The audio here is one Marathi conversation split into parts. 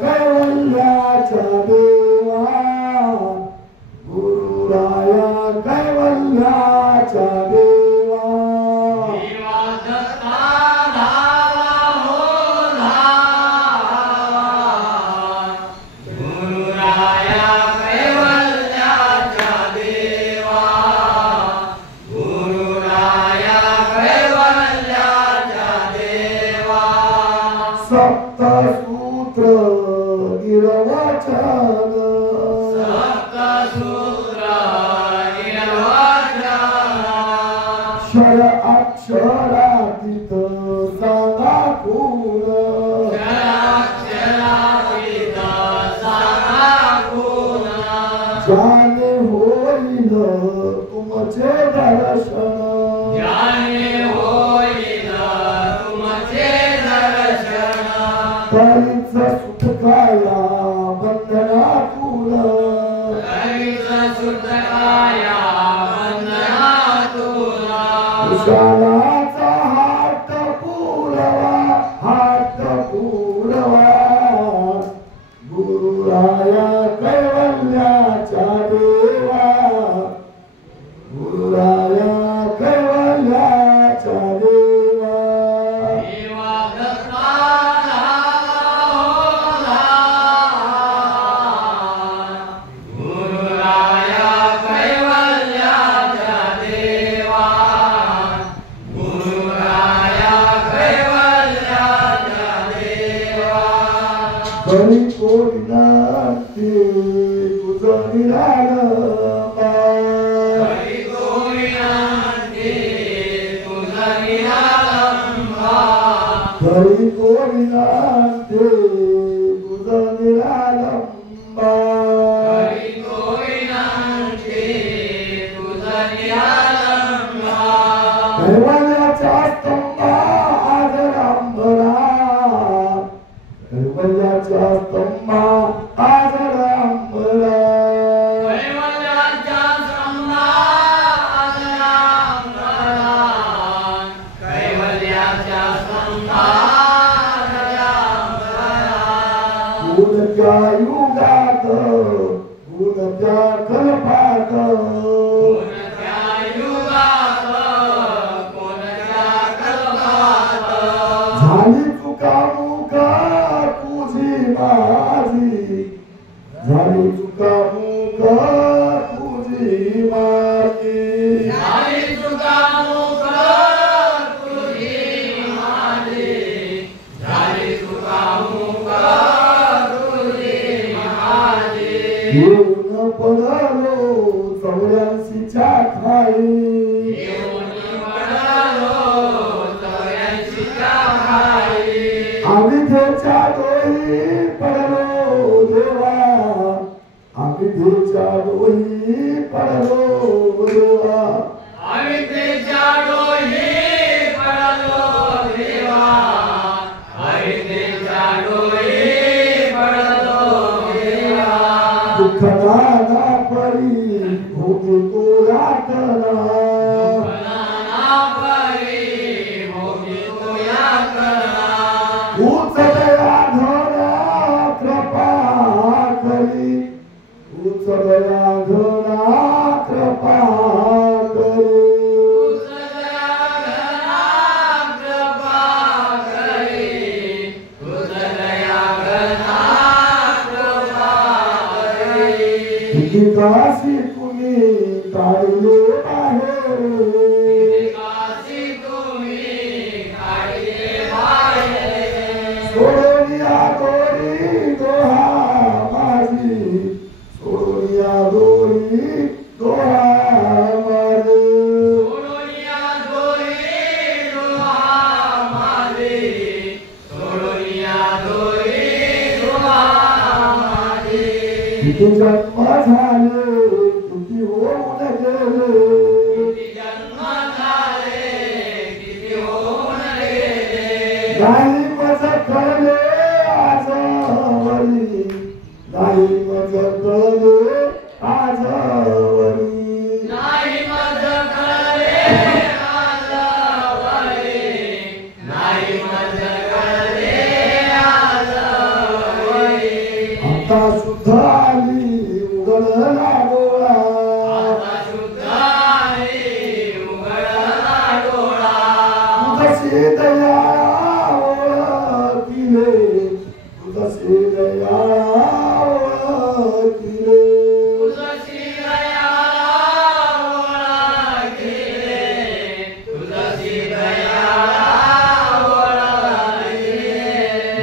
कैवल्याच्या देवा शहरातीत सांगा कोण ज्याने होईल तुमचे दर्शन तरीच सुटकाया बंधनातून कुशालाचा हात पुरवा गुरुराया कैवल्याच्या देवा गुरुराया कैवल्याच्या देवा बरी कोविनाते तुझं निराळंबा बरी कोविनाते तुझं निराळंबा कैवल्याच्या स्तंभा आदरांबरा कैवल्याच्या स्तंभा आदरांबरा गुणत्या युगात गुणत्या कल्पात झाली चुकामुक तुझी माझी झाली चुकामुक तुझी माझी येऊन पडलो 84च्या खाई अविधेच्या डोही पडलो देवा अविधेच्या डोही पडलो देवा दुःखदाना परी भोगे तो यातना उचलया धना कृपा करी उचलया धना कृपा करी काशी तुम्ही काढले बाहेर सोडूया दोरी दोहा माझी सोडूया दोरी दोहा माझी किती जन्म झाले किती होऊन गेले नाही मज कळले आजवरी नाही मज कळले आजवरी आता शुद्ध आली उघडला डोळा तुझी दया ओळखिले तुझी दया ओळखिले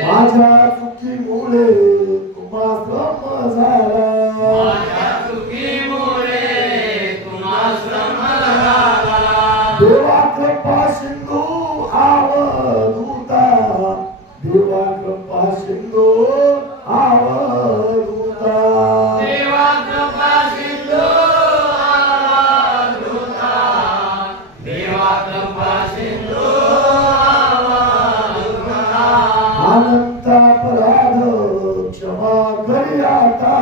माझ्या चुकीमुळे तुम्हा श्रम झाला देवा कृपा अनंत अपराध क्षमा करी आता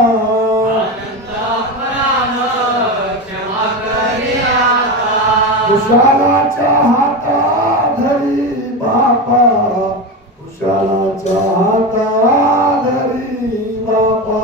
कुशालाच्या हाता धरी बापा कुशालाच्या हाता धरी बापा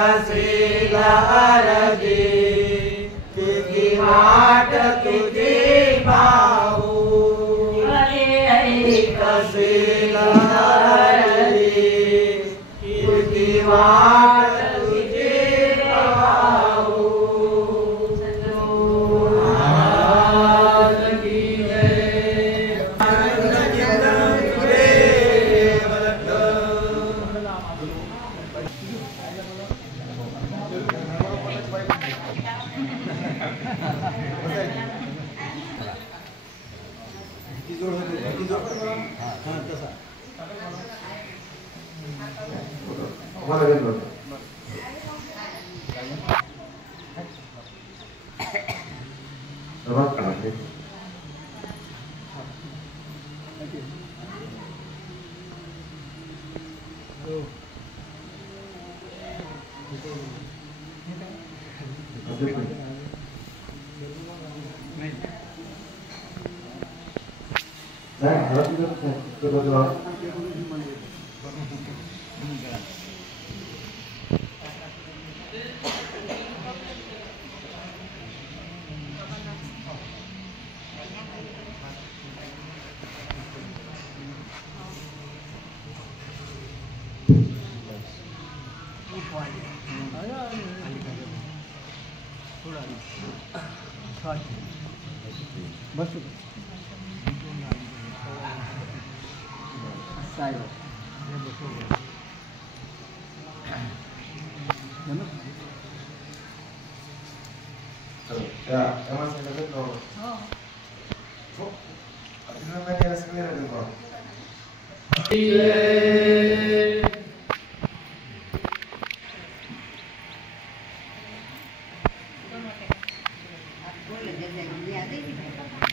कसेला अरजी तुझी वाट तुझी पाहू कसेला अरजी तुझी वाट तुझी पाहू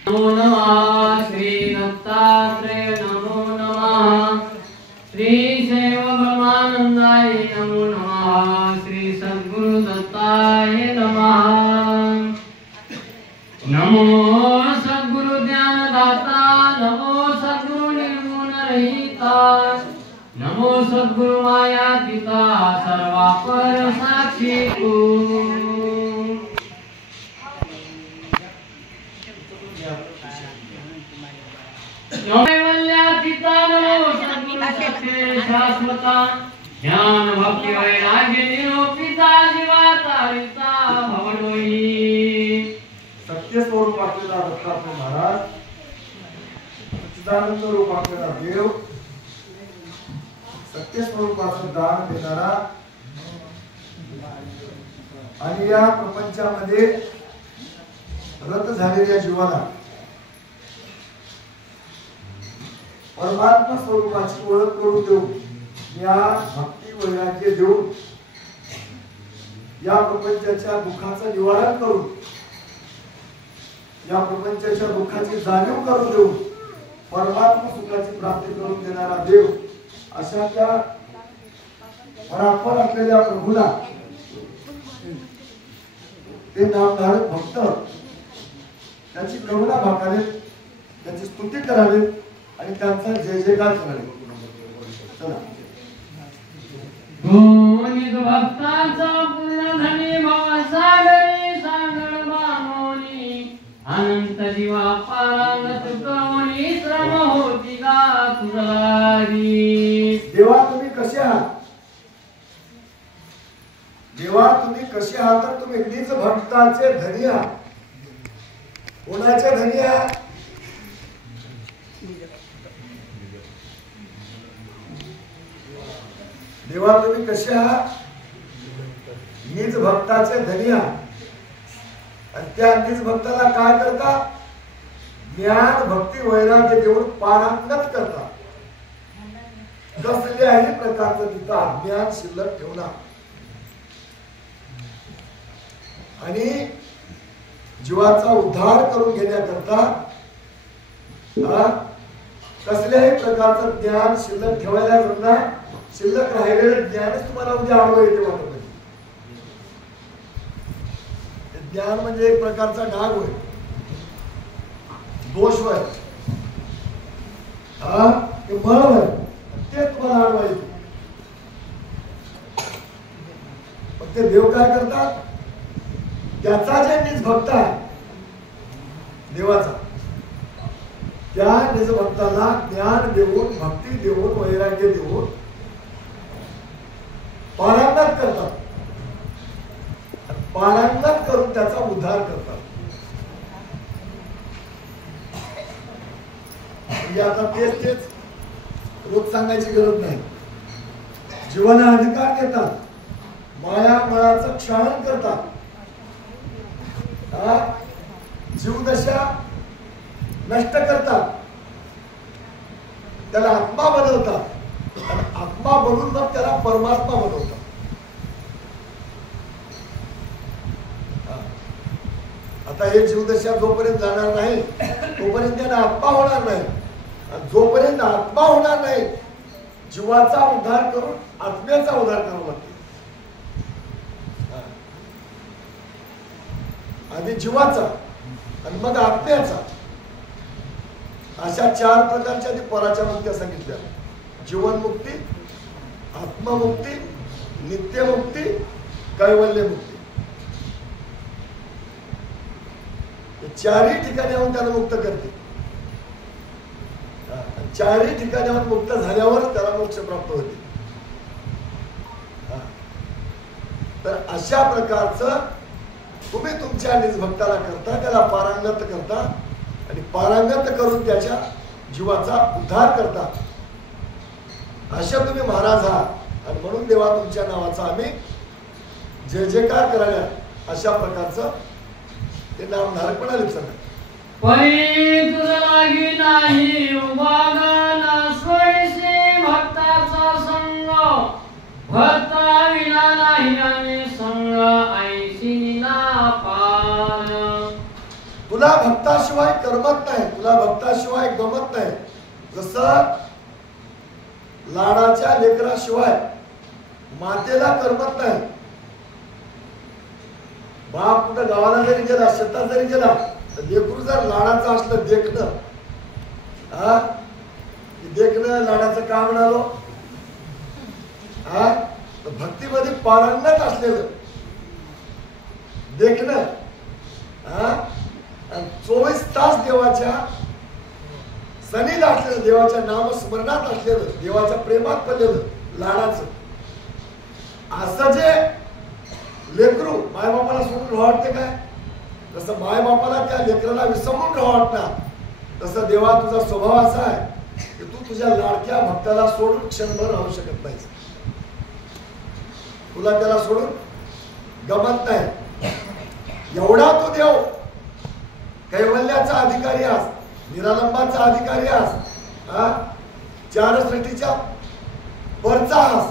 नमो नमः श्री दत्तात्रेय नमो नमः श्री शैव ब्रह्मानंदाय नमो नमः श्री सद्गुरु दत्ताय नमः नमो सद्गुरु ज्ञानदाता नमो सद्गुरु निर्गुण रहिता नमो सद्गुरु मायातीता सर्वापर साक्षी तू शाश्वता ज्ञान भक्ति वैराग्य निरूपिता जीवातारिता भवडोई सत्य स्वरूप असलेला दत्तात्रय महाराज सच्चिदानंद रूप असलेला देव सत्य स्वरूपाचं दान देणारा आणि या प्रपंचामध्ये रत झालेल्या जीवाला परमात्मा स्वरूपाची ओळख करून देऊन या भक्ती वैराग्य देऊन या प्रपंचाच्या दुःखाचं निवारण करून या प्रपंचाच्या दुःखाची जाणीव करून देऊन परमात्मा सुखाची प्राप्ती करून देणारा देव अशा त्या परापर असलेल्या प्रभूला ते नामधारक भक्त त्याची करुणा भागावेत त्याची स्तुती करावी आणि त्यांचा जय जयकार करावे चला गुणित भक्तांचा पूर्ण धनी भवसागरी सागर बामोनी अनंत दिवा पारांगत करोनी श्रम होती गा तुझारी देवा तुम्ही कसे आहात देवा तुम्ही कसे आहात तर तुम्ही निज भक्ताचे धनी आहात कोणाचे धनी आहात देवा तुम्ही कसे आहात निज भक्ताचे धनी आहात आणि त्या निज भक्ताला काय करता ज्ञान भक्ती वैराग्य देऊन पारांगत करता कसल्याही प्रकारचं तिथं अज्ञान शिल्लक ठेवणार आणि जीवाचा उद्धार करून घेण्याकरता कसल्याही प्रकारचं ज्ञान शिल्लक ठेवायला करणार शिल्लक राहिलेलं ज्ञानच तुम्हाला उद्या आडवं येते वाटत ज्ञान म्हणजे एक प्रकारचा डाग होय दोष होय ते मळ होय ते तुम्हाला आडवं येते मग ते देव काय करतात, त्याचा जे निज भक्त आहे देवाचा, त्या निज भक्ताला ज्ञान देऊन, भक्ती देऊन, वैराग्य देऊन पारांगत करतात. पारांगत करून त्याचा उद्धार करतात. म्हणजे आता तेच रोज सांगायची गरज नाही. जीवाला अधिकार देतात, माया मळाचं क्षालन करतात, जीवदशा नष्ट करतात, त्याला आत्मा बनवतात आणि आत्मा बनवून मग त्याला परमात्मा बनवतात. आता हे जीवदशा जोपर्यंत जाणार नाही तोपर्यंत त्याला आत्मा होणार नाही. जोपर्यंत आत्मा होणार नाही, जीवाचा उद्धार करून आत्म्याचा उद्धार करावा लागतो. आधी जीवाचा आणि मग आत्म्याचा, अशा 4 प्रकारच्या आधी पराच्या मुक्त्या सांगितल्या. जीवनमुक्ती, आत्ममुक्ती, नित्यमुक्ती, कैवल्यमुक्ती. चारही ठिकाणी येऊन त्याला मुक्त करते. चारही ठिकाणी येऊन मुक्त झाल्यावर त्याला मोक्ष प्राप्त होते. तर अशा प्रकारचं तुम्ही तुमच्या निज भक्ताला करता, त्याला पारांगत करता आणि पारांगत करून त्याच्या जीवाचा उद्धार करता. अशा तुम्ही महाराज आहात आणि म्हणून देवा तुमच्या नावाचा आम्ही जय जयकार करायला. अशा प्रकारचं ते नामधारकपणा लिप्सन आहे. परी तुझ लागी नाही उभागन, सोयीसी भक्ताचा संग, भक्ता विना नाही आणि संग, ऐशी निना पार. तुला भक्ताशिवाय करमत नाही, तुला भक्ताशिवाय गमत नाही. जसं लाडाच्या लेकराशिवाय मातेला करमत नाही. बाप कुठं गावाला जरी गेला, शेतात जरी गेला, तर लेकरू जर लाडाचं असलं, देखणं लाडाचं का म्हणालो, तर भक्तीमध्ये पारंगत असलेलं देखणं, 24 तास देवाच्या सनिध असलेलं, देवाच्या नामस्मरणात असलेलं, देवाच्या प्रेमात पडलेलं लाडाचं. असं जे लेकरू मायबापाला सोडून वाटते काय, तसं मायबापाला त्या लेकराला विसरून वाटणार. तसं देवा तुझा स्वभाव असा आहे की तू तुझ्या लाडक्या भक्ताला सोडून क्षणभर राहू शकत नाहीस. तुला त्याला सोडून गमत नाही. एवढा तू देव कैवल्याचा अधिकारी आस, निरालंबाचा अधिकारी आस, 4 सृष्टीच्या वरचा आस,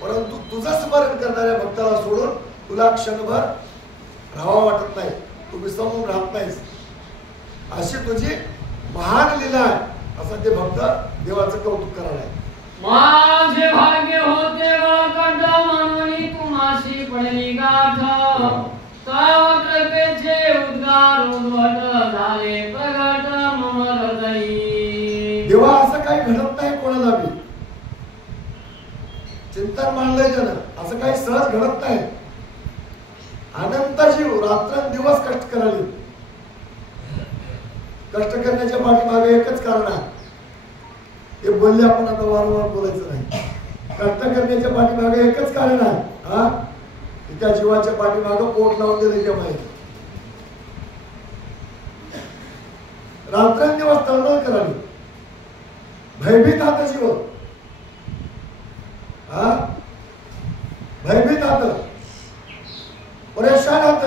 परंतु तुझं स्मरण करणाऱ्या भक्ताला सोडून तुला क्षणभर राहावं वाटत नाही, तू विसरून राहत नाहीस. अशी तुझी महान लीला आहे. असं ते भक्त देवाचं कौतुक करायला आहे. माझे भाग्य होते वळकट, म्हणून तुम्हाशी पडली गाठ, तव कृपेचे उद्गार उद्भट झाले प्रगट मम हृदयी. देवा असं काही घडत नाही कोणाला बी. चिंतन मांडलंय त्यानं, असं काही सहज घडत नाही. अनंत जीव रात्रंदिवस कष्ट कराले. कष्ट करण्याच्या पाठीमागे एकच कारण आहे, हे बोलले आपण आता वारंवार बोलायचं नाही. कष्ट करण्याच्या पाठीमागे एकच कारण आहे, त्या जीवाच्या पाठीमागे पोट लावून दिले त्या माहिती. रात्रंदिवस तळमळ करावी, भयभीत हात जीव, भयभीत हात, परेशान हात.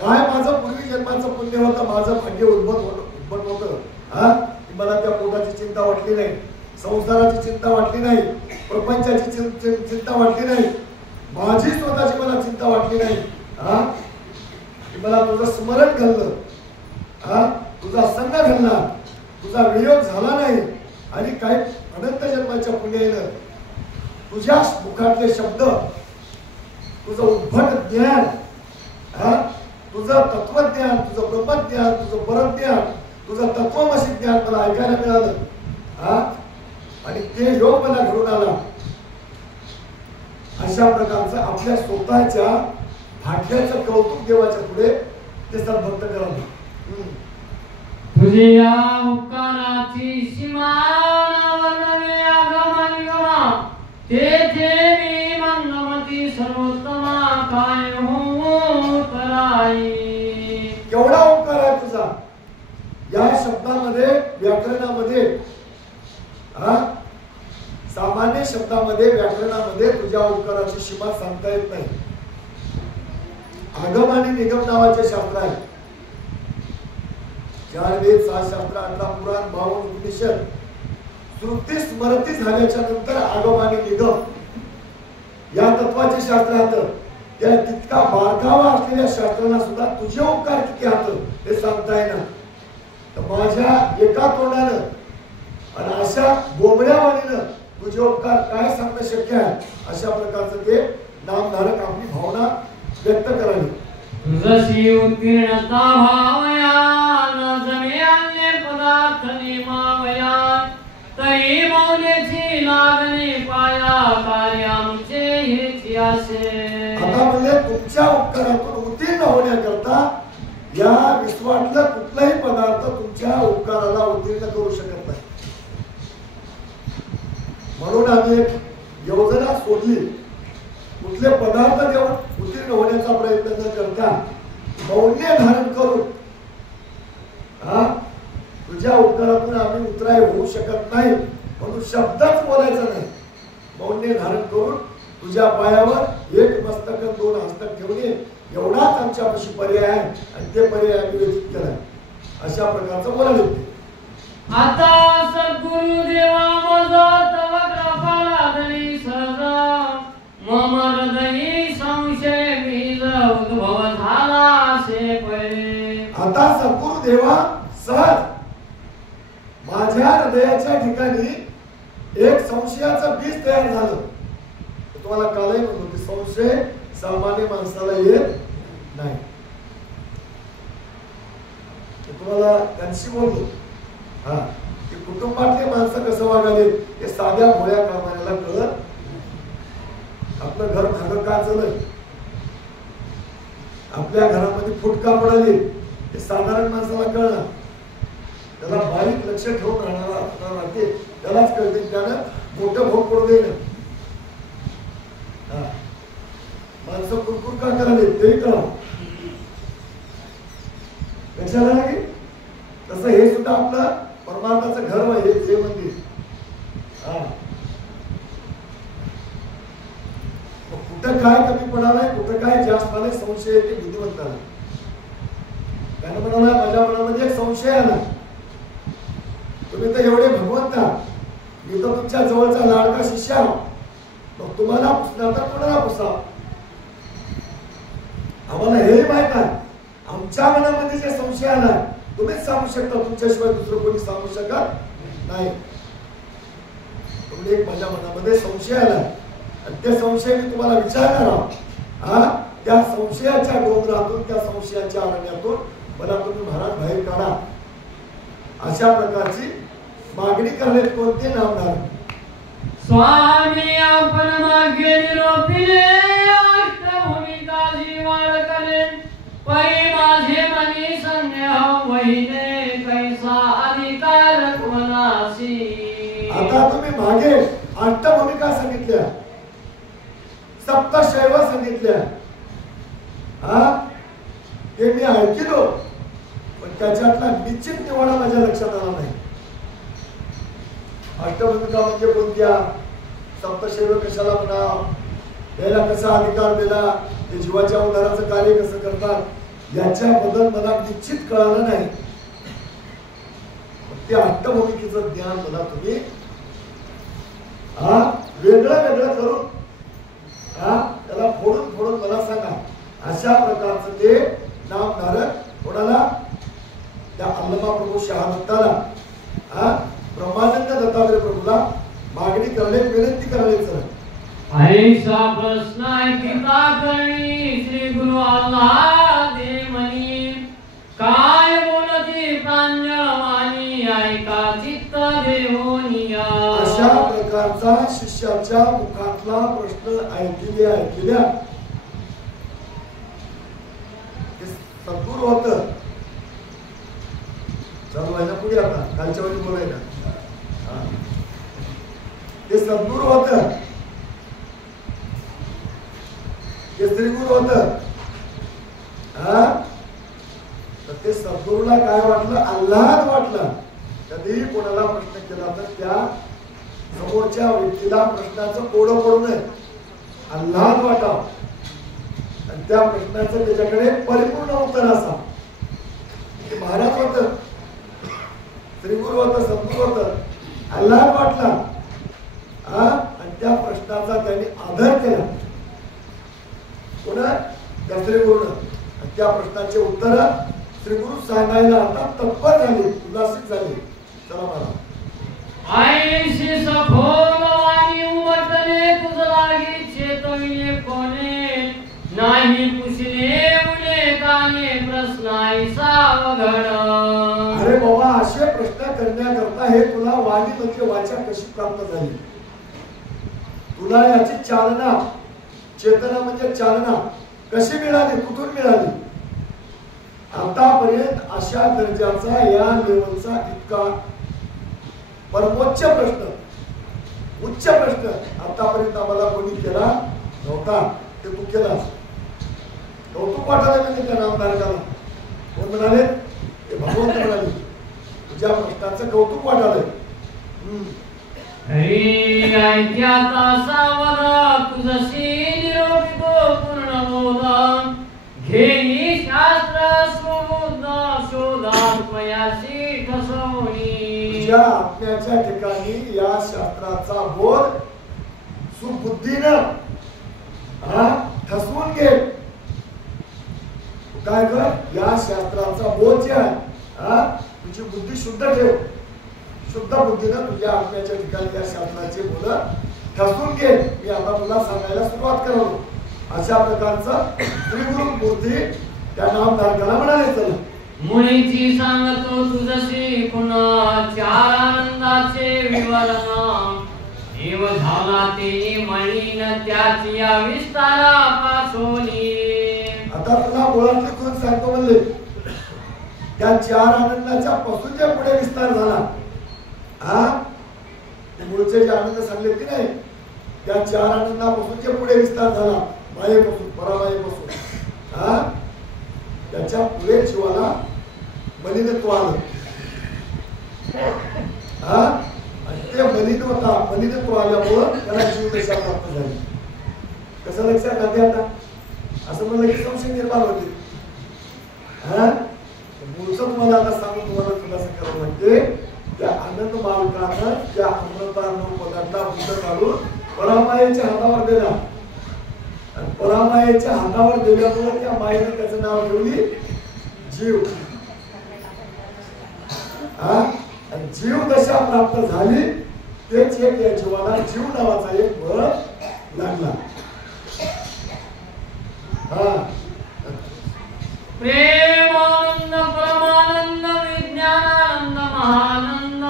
काय माझं पूर्वी जन्माचं पुण्य होतं, माझं भाग्य उद्भट होतं, मला त्या पोटाची चिंता वाटली नाही, संसाराची चिंता वाटली नाही, प्रपंचाची चिंता वाटली नाही, माझी स्वतःची मला चिंता वाटली नाही. मला तुझं स्मरण घडलं, तुझा संग घडला, तुझा वियोग झाला नाही आणि काही अनंत जन्माच्या पुण्यानं तुझ्या मुखातले शब्द, तुझं उद्भट ज्ञान, तुझं तत्वज्ञान, तुझं ब्रह्मज्ञान, तुझं परज्ञान, तुझं तत्वमसी ज्ञान मला ऐकायला मिळालं. आणि ते योग मला घडून आला. अशा प्रकारचं आपल्या स्वतःच्या भाग्याचं कौतुक देवाच्या पुढे ते सद्भक्त करावे. तुझ्या उपकाराची सीमा वर्णवे आगमा निगमा तेथे मी मंदमती सर्वोत्तमा काय हो कराई. केवढा उपकार आहे तुझा या शब्दामध्ये, व्याकरणामध्ये, सामान्य शब्दामध्ये, व्याकरणामध्ये तुझ्या उपकाराची सीमा सांगता येत नाही. आगम आणि निगम नावाचे शास्त्र आहे. 4 वेद, 6 शास्त्र, 18 पुराण, 52 उपनिषद, श्रुती स्मृती झाल्याच्या नंतर आगम आणि निगम या तत्वाचे शास्त्र आहेत. त्या तितका बारकावा असलेल्या शास्त्राला सुद्धा तुझे उपकार किती आहेत हे सांगता येणार. तर माझ्या एका तोंडानं आणि अशा बोबड्यावाणीनं तुझे उपकार काय सांगणं शक्य आहे. अशा प्रकारचं ते नामधारक आपली भावना व्यक्त करावी. तुझशी उत्कीर्णता भावया न जमे अन्य पदार्थ निमावया तरी मौल्याची लागणे पाया कार्यामुचे हेची आशे. आता म्हणजे तुमच्या उपकारातून उत्तीर्ण होण्याकरता या विश्वातला कुठलाही पदार्थ तुमच्या उपकाराला उत्तीर्ण करू शकत नाही. म्हणून आम्ही एक योजना सोडली. कुठले पदार्थ देऊन उत्तीर्ण होण्याचा प्रयत्न न करता मौल्य धारण करून तुझ्या उपकारातून आम्ही उतराय होऊ शकत नाही म्हणून शब्दच बोलायचा नाही. मौल्य धारण करून तुझ्या पायावर एक मस्तक 2 हस्तक ठेवणे एवढाच आमच्यापाशी पर्याय आहे आणि ते पर्याय आम्ही व्यतीत केला. अशा प्रकारचं बोलायला येते. आता सद्गुरु देवा मज तव कृपा लादली सहज मम हृदयी संशय बीज उद्भव झाला से पळे. आता सद्गुरु देवा सहज माझ्या हृदयाच्या ठिकाणी एक संशयाचं बीज तयार झालं. तुम्हाला कालही म्हणतो की संशय सामान्य माणसाला येत नाही. तुम्हाला त्यांची बोलतो की कुटुंबातले माणसं कसं वागाले हे साध्या भोळ्या कामाला कळत. आपलं घर भाग का चालय, आपल्या घरामध्ये फुटका पडाली हे साधारण माणसाला कळणार. त्याला बारीक लक्ष ठेवून राहणार त्यालाच कळते. त्यानं मोठं भोग पडू दे ना. माणसं कुरकुर का करायला ते कळा. लक्षात आलं की तसं हे सुद्धा आपलं परमार्थाचं घर आहे हे मंदिर. कुठं काय कमी पडालाय, कुठं काय जास्त आलंय संशय येते बुद्धिमत्ताला. त्यानं म्हणाला माझ्या मनामध्ये एक संशय आला. तुम्ही तर एवढे भगवंत आहात, मी तर तुमच्या जवळचा लाडका शिष्य आहो, मग तुम्हाला पुसणार तर कोणाला पुसा. आम्हाला हे माहित आहे आमच्या मनामध्ये जे संशय आला तुम्हीच सांगू शकता, तुमच्याशिवाय दुसरं कोणी सांगू शकत नाही. तुम्ही एक माझ्या मनामध्ये संशय आला आणि त्या संशय मी तुम्हाला विचारणार आहोत. त्या संशयाच्या डोंगरातून, त्या संशयाच्या अरण्यातून मला तुम्ही महाराज बाहेर काढा. अशा प्रकारची मागणी करण्यात कोणते नामदार. स्वामी आपण मागे निरोपिले अष्टभूमिका जीवाळ करे पै माझे मनी संदेह वहिने कैसा अधिकार कोणाशी. आता तुम्ही मागे अष्टभूमिका सांगितल्या, सप्तशैव सांगितल्या. ते मी ऐकलो पण त्याच्यातला निश्चित निवाडा माझ्या लक्षात आला नाही. अष्टभूमिका म्हणजे कोणत्या, सप्तशैव कशाला म्हणा, त्याला कसा अधिकार दिला, ते जीवाच्या उद्धाराचं कार्य कसं करतात याच्याबद्दल मला निश्चित कळालं नाही. ते अष्टभूमिकेचं ज्ञान मला तुम्ही वेगळं वेगळं करून त्याला फोडून फोडून मला सांगा. अशा प्रकारचं ते नामधारक कोणाला, त्या अल्लमा प्रभू शहादत्ताला, ब्रह्मानंद दत्तात्रय प्रभूला मागणी करणे, विनंती करायला चला. ऐसा प्रश्न गीता करणी श्री गुरु अल्लाह दे मनी काय बोलती प्रांजळ वाणी ऐका चित्त देवोनिया. अशा प्रकार गुरुंचा शिष्याच्या मुखातला प्रश्न ऐकल्या सद्गुरू होत चालू आहे ना पुढे आता कालच्या वेळी बोलायला ते सद्गुरू होत ते श्रीगुरू होत तर ते सद्गुरूला काय वाटलं आल्हाद वाटलं कधीही कोणाला प्रश्न केला तर त्या समोरच्या व्यक्तीला प्रश्नाचं कोडं पडू नये आल्हाद वाटावं आणि त्या प्रश्नाचं त्याच्याकडे परिपूर्ण उत्तर असा महाराज होत श्रीगुरू होत सद्गुरू होत आल्हाद वाटला आणि त्या प्रश्नाचा त्यांनी आदर केला पुन्हा त्या श्रीगुरूनं आणि त्या प्रश्नाचे उत्तर श्रीगुरू सांगायला आता तत्पर झाले उल्लासित झाले चला मला आईशी सखोल वाणी उमटले तुझ लागी चेतविले कोणे नाही पुसले उले काने प्रश्न ऐसा अवघड अरे बाबा असे प्रश्न करण्याकरता हे तुला वाणी म्हणजे वाचा कशी प्राप्त झाली तुला याची चालना चेतना म्हणजे चालना कशी मिळाली कुठून मिळाली आतापर्यंत अशा दर्जाचा या लेवलचा इतका परमोच्च प्रश्न उच्च प्रश्न आतापर्यंत आम्हाला कोणी केला नव्हता ते तू केलास कौतुक वाटायला म्हणजे त्या नामधारकाला कोण म्हणाले ते भगवंत म्हणाले तुझ्या प्रश्नाचं कौतुक वाटालंय हरी ऐक्याता सावध तुझशी निरोपितो पूर्ण बोध घेई शास्त्र सुबुद्ध शोधात्मयाशी ठसवणी तुझ्या आत्म्याच्या ठिकाणी या शास्त्राचा बोध सुबुद्धीनं ठसवून घे काय कर या शास्त्राचा बोध जे आहे तुझी बुद्धी शुद्ध ठेव शुद्ध बुद्धीनं तुझ्या आत्म्याच्या ठिकाणी या शास्त्राचे बोल ठसवून घे मी आता तुला सांगायला सुरुवात करतो अशा प्रकारचं श्रीगुरु मूर्ती त्या नामधारकाला म्हणाले चला मुळीची सांगतो तुझशी पुन्हा चार आनंदाचे विवरण जीव झाला ते म्हणीन त्याची या विस्तारा पासोली आता तुला मुळातले कोण सांगतो म्हणले त्या चार आनंदाच्या पासूनच्या पुढे विस्तार झाला ते मूळचे जे आनंद सांगले की नाही त्या चार आनंदापासूनच्या पुढे विस्तार झाला मायेपासून परामायेपासून त्याच्या पुढे जीवाला मलिनत्व आलं आणि ते मलिनत्व आल्यामुळं त्याला जीव दशा प्राप्त झाली कसं लक्षात आले आता असं म्हणलं की संशय निर्माण होते मूळचं तुम्हाला आता सांगून तुम्हाला खुलासा करावं लागते त्या आनंद मालकानं त्या अमृतानं पदार्था बुद्ध काढून परामायेच्या हातावर दिला आणि परामायेच्या हातावर दिल्यामुळे त्या मायेने त्याचं नाव ठेवली जीव जीव दशा प्राप्त झाली तेच एक या जीवाला जीव नावाचा एक बळ लागला प्रेमानंद परमानंद विज्ञानानंद महानंद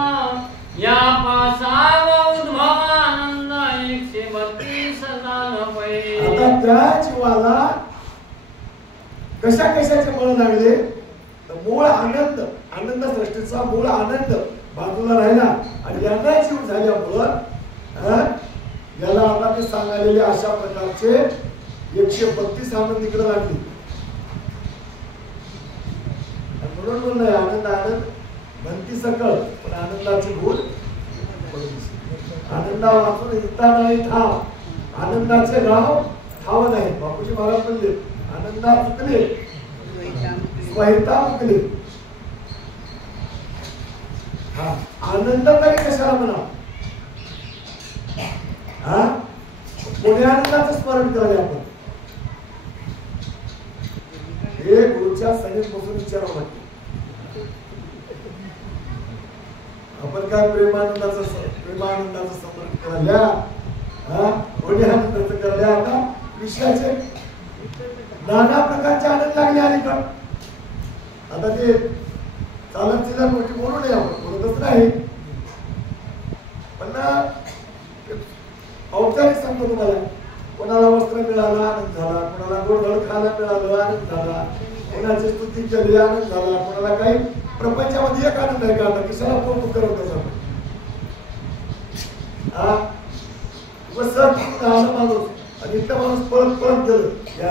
या पासाव उद्भवानंद 132 आता त्या जीवाला कशा कशाचे बळ लागले तर मूळ आनंद आनंद सृष्टीचा मूळ आनंद बाजूला राहिला आणि यांना जीव झाल्यामुळं याला आता ते सांगायलेले अशा प्रकारचे 132 आनंद इकडे लागले म्हणून म्हणलंय आनंद आनंद म्हणती सकळ पण आनंदाची भूल आनंदा वाचून इता नाही ठाव आनंदाचे नाव ठाव नाही बापूजी महाराज म्हणले आनंदा चुकले स्वहिता चुकले आनंद तरी कशाला म्हणा कोणी आनंदाचं स्मरण करायला आपण हे गुरुच्या सगळ्यात बसून विचारावं लागतं आपण काय प्रेमानंदाचं स्मरण करायला कोणी आनंदाचं करायला आता विषयाचे नाना प्रकारचे आनंद लागले अलीकडं आता ते चालत गोष्टी बोलू नये आपण बोलतच नाही पण औपचारिक सांगतो तुम्हाला. कोणाला वस्त्र मिळालं आनंद झाला, कोणाला गोडधोड खायला मिळालं आनंद झाला, कोणाची स्तुती केली आनंद झाला, कोणाला काही. प्रपंचामध्ये एक आनंद आहे का आता कशाला कौतुक करत आपण. आला माणूस आणि इथला माणूस पळत पळत गेलं, या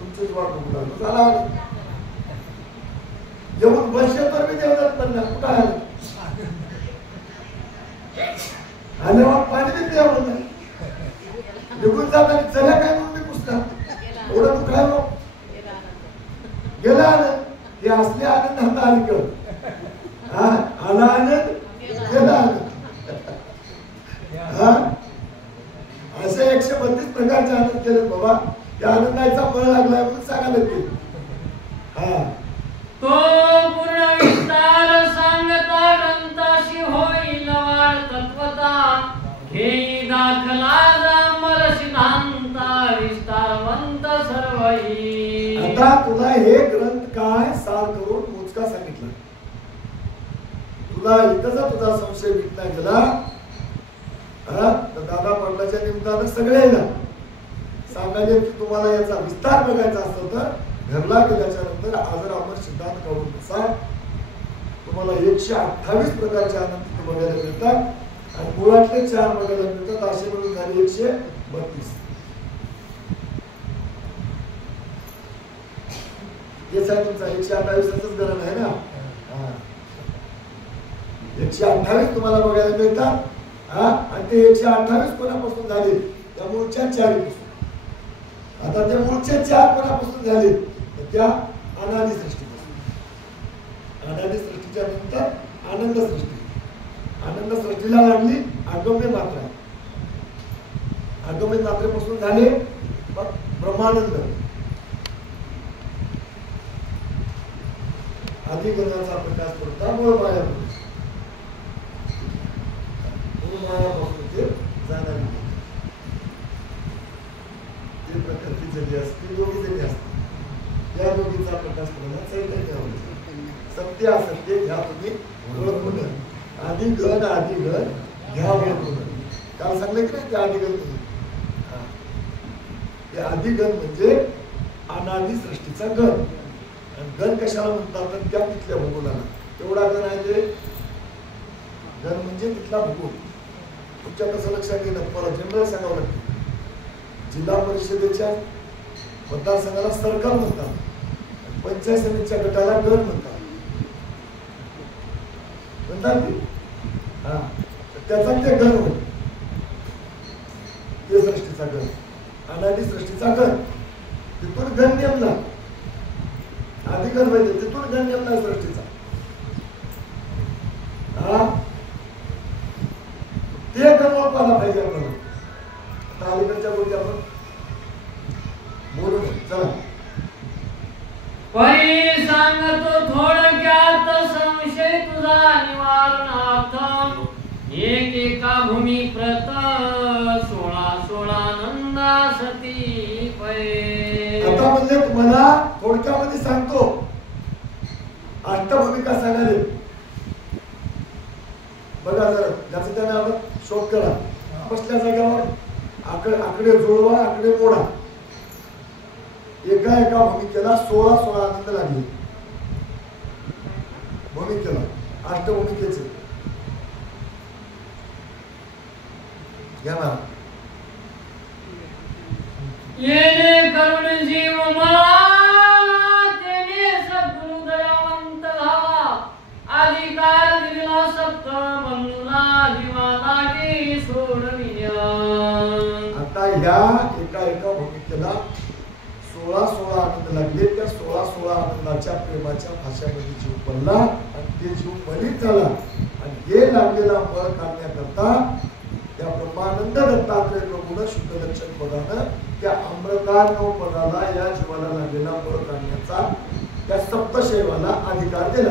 तुमचीच वाट बघू झाला. येऊन बसशे तर मी देवतात पण ना कुठं आलं आल्यावर पाणी बी द्यावं नाही. निघून जाताना चल्या काय म्हणून मी पुसला एवढं तू काय हो गेला आनंद. हे असले आनंद आली कर आला आनंद गेला आनंद. असे 132 प्रकारचे आनंद केले बाबा. या आनंदाचा बळ लागलाय म्हणून सांगायला ते. तो पूर्ण विस्तार सांगता ग्रंथाशी होईल वाळ तत्वता घेई दाखला जांभर सिद्धांता विस्तारवंत सर्वही. आता तुला हे ग्रंथ काय सार करून मोजका सांगितलं. तुला इथंचा तुझा संशय मिटला गेला तर दादा पाटलाच्या निमित्तानं सगळ्यांना सांगायचे की तुम्हाला याचा विस्तार बघायचा असेल तर घरला गेल्याच्या नंतर आजर अमर सिद्धांत करून तुम्हाला 128 प्रकारचे आनंद तिथे बघायला मिळतात आणि मुळातले 4 बघायला मिळतात. असे मिळून झाले 132. हेच आहे तुमचा 128च गरण आहे ना. 128 तुम्हाला बघायला मिळतात. आणि ते 128 कोणापासून झाले त्या मूळच्या 4 पासून. आता ते मूळचे 4 कोणापासून झाले तर त्या अनादि सृष्टीपासून. अनादि सृष्टीच्या नंतर आनंद सृष्टी. आनंद सृष्टीला लागली आगम्य मात्रा. आगम्य मात्रेपासून झाले मग ब्रह्मानंद. आधी गणाचा प्रकाश पडता मूळ माया मायापासून ते जाणारी ते प्रकृती जरी असते दोघी जरी असते त्या दोघीचा प्रकाश पडला चैतन्य सत्य असत्य घ्या तुम्ही ओळखून. आधी गण घ्या ओळखून. काल सांगले की नाही ते आदिगण तुम्ही. ते आदिगण म्हणजे अनादि सृष्टीचा गण. गण कशाला म्हणतात तर त्या तिथल्या भूगोलाला. एवढा गण आहे ते गण म्हणजे तिथला भूगोल. तुमच्या कसं लक्षात येईल मला जनरल सांगावं लागतं. जिल्हा परिषदेच्या मतदारसंघाला सरकार म्हणतात, पंचायत समितीच्या गटाला गण म्हणतात. त्याचा ते गण होय. ते सृष्टीचा गण अनादि सृष्टीचा गण. तिथून गण नेमला अधिकार पाहिजे. तिथून गण नेमला सृष्टीचा. ते गण ओळखायला पाहिजे आपल्याला. आता अलीकडच्या गोष्टी आपण बोलू चला. परी सांगतो थोडक्यात संशय तुझा निवारणार्थ एकेका भूमी प्रत 16 नंदा सती पै. आता म्हणजे तुम्हाला थोडक्यामध्ये सांगतो. अष्टभूमिका सांगायला बघा जरा ज्याचं त्याने शोध करा. बसल्या जागेवर आकडे जुळवा आकडे मोडा. एका भूमिकेला 16 आनंद लागले. भूमिकेला अष्टभूमिकेचे घ्या ना. येणे करुण जीव मला तेने सद्गुरु दयावंत झाला. अधिकार दिला सप्त बंधूला जीवा लागे सोडविल्या. आता ह्या एका भूमिकेला 16 आनंद लागले. त्या 16 आनंदाच्या प्रेमाच्या भाषामध्ये जीव पडला आणि ते जीव बलित झाला. आणि हे लागलेला बळ काढण्याकरता त्या ब्रह्मानंद दत्तात्रय प्रभूनं शुद्ध लक्षण पदानं त्या अमृतार्णव पदाला या जीवाला लागलेला बळ काढण्याचा त्या सप्तशैवाला अधिकार दिला.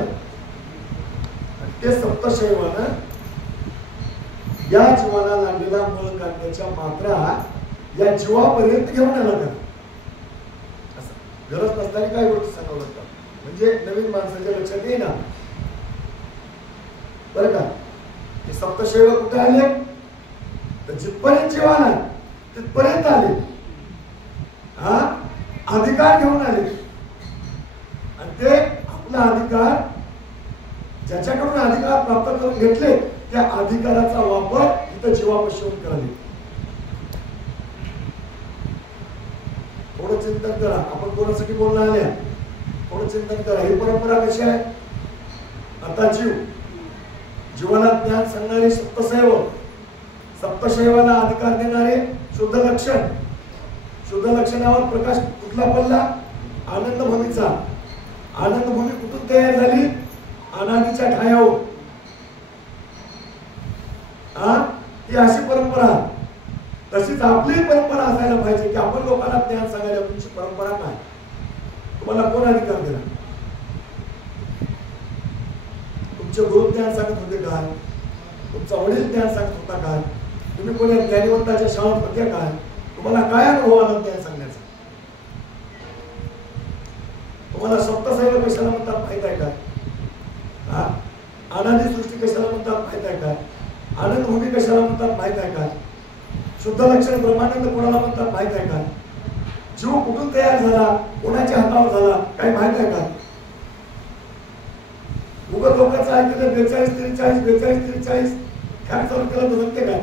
आणि ते सप्तशैवानं या जीवाला लागलेला बळ काढण्याच्या मात्रा या जीवापर्यंत घेऊन आला. गरज नसताना काय गोष्टी सांगावं लागतात म्हणजे नवीन माणसाच्या लक्षात येईना बरं का. हे सप्तशैव कुठे आले तर जिथपर्यंत जीवन आहे तिथपर्यंत आले, हा अधिकार घेऊन आले. आणि ते आपला अधिकार ज्याच्याकडून अधिकार प्राप्त करून घेतले त्या अधिकाराचा वापर इथं जीवापाशी येऊन करावे. थोडं चिंतन करा. आपण कोणासाठी बोलणं आल्या, थोडं चिंतन करा. ही परंपरा कशी आहे? आता जीवाला ज्ञान सांगणारे सप्तशैवाला अधिकार देणारे शुद्ध लक्षण. शुद्ध लक्षणावर प्रकाश कुठला पडला? आनंद भूमीचा. आनंद भूमी कुठून तयार झाली? अनादीच्या ठायावर. ही अशी परंपरा. तशीच आपली परंपरा असायला पाहिजे की आपण लोकांना ज्ञान सांगायला. तुमची परंपरा काय? तुम्हाला कोण अधिकार दिला? तुमचे गुरु ज्ञान सांगत होते काय? तुमचा वडील ज्ञान सांगत होता काय? तुम्ही कोणी ज्ञानीवंताच्या शाळेत होत्या काय? तुम्हाला काय अनुभव आला ज्ञान सांगण्याचा? तुम्हाला सप्तशैव कशाला म्हणतात माहित आहे का? अनादी सृष्टी कशाला म्हणतात माहित आहे का? आनंद भूमी कशाला म्हणतात माहित आहे का? शुद्ध लक्षण ब्रह्मानंद कोणाला म्हणतात माहित आहे का? जीव कुठून तयार झाला? कोणाच्या हातावर झाला? काही माहित आहे का? उगत लोकांचं ऐकलं 42-43 काय चालू केलं तर जमते काय?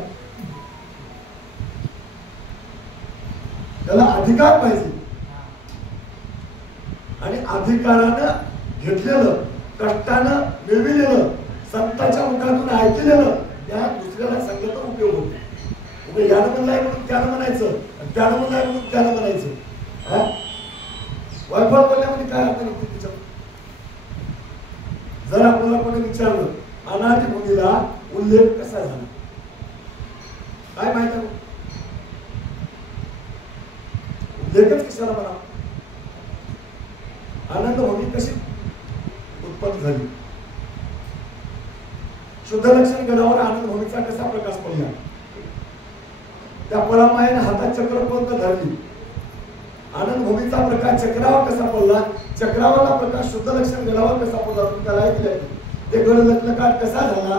त्याला अधिकार पाहिजे. आणि अधिकारानं घेतलेलं, कष्टानं मिळविलेलं, संतांच्या मुखातून ऐकलेलं ज्ञान दुसऱ्याला सांगितलं तर उपयोग होतो. यानं म्हणलाय म्हणून त्यानं म्हणायचं, त्यानं म्हणलाय म्हणून त्यानं म्हणायचं. वैभव बोलण्यामध्ये काय अर्थ निघते तिच्या? जर आपल्याला कोणी विचारलं अनादी भूमीला उल्लेख कसा झाला, काय माहित आहे? उल्लेखच कशाला म्हणा? आनंद भूमी कशी उत्पन्न झाली? शुद्ध लक्षण गडावर आनंद भूमीचा कसा प्रकाश पडला? त्या परमायेने हातात चक्रपंत धरली. आनंद भूमीचा प्रकाश चक्रावर कसा पडला? चक्रावरला प्रकाश शुद्ध लक्षण गडावर कसा पडला? तुम्ही त्याला ऐकलंय. ते गड लखलखाट कसा झाला?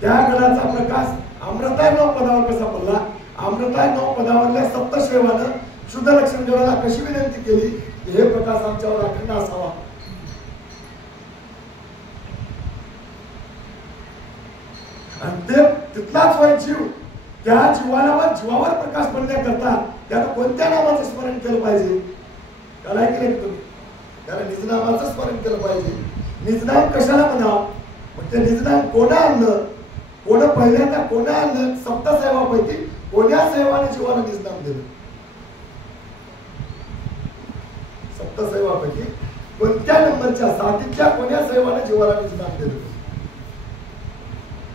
त्या गडाचा प्रकाश अमृताय 9 पदावर कसा पडला? अमृताय 9 पदावरल्या सप्तशैवानं शुद्ध लक्षण गडाला कशी विनंती केली की हे प्रकाश आमच्यावर अखंड असावा. आणि ते तिथलाच वय जीव, त्या जीवावर प्रकाश पडण्याकरता त्याला कोणत्या नावाचं स्मरण केलं पाहिजे? त्याला ऐकले की तुम्ही? त्याला निजनामाचं स्मरण केलं पाहिजे. निजनाम कशाला म्हणावं? मग ते निजनाम कोणा आणलं? कोण पहिल्यांदा कोणा आणलं? सप्तशैवापैकी कोण्या शैवाने जीवाला निजनाम दिलं? सप्तशैवापैकी कोणत्या नंबरच्या सातीच्या कोण्या शैवाने जीवाला निजनाम दिलं?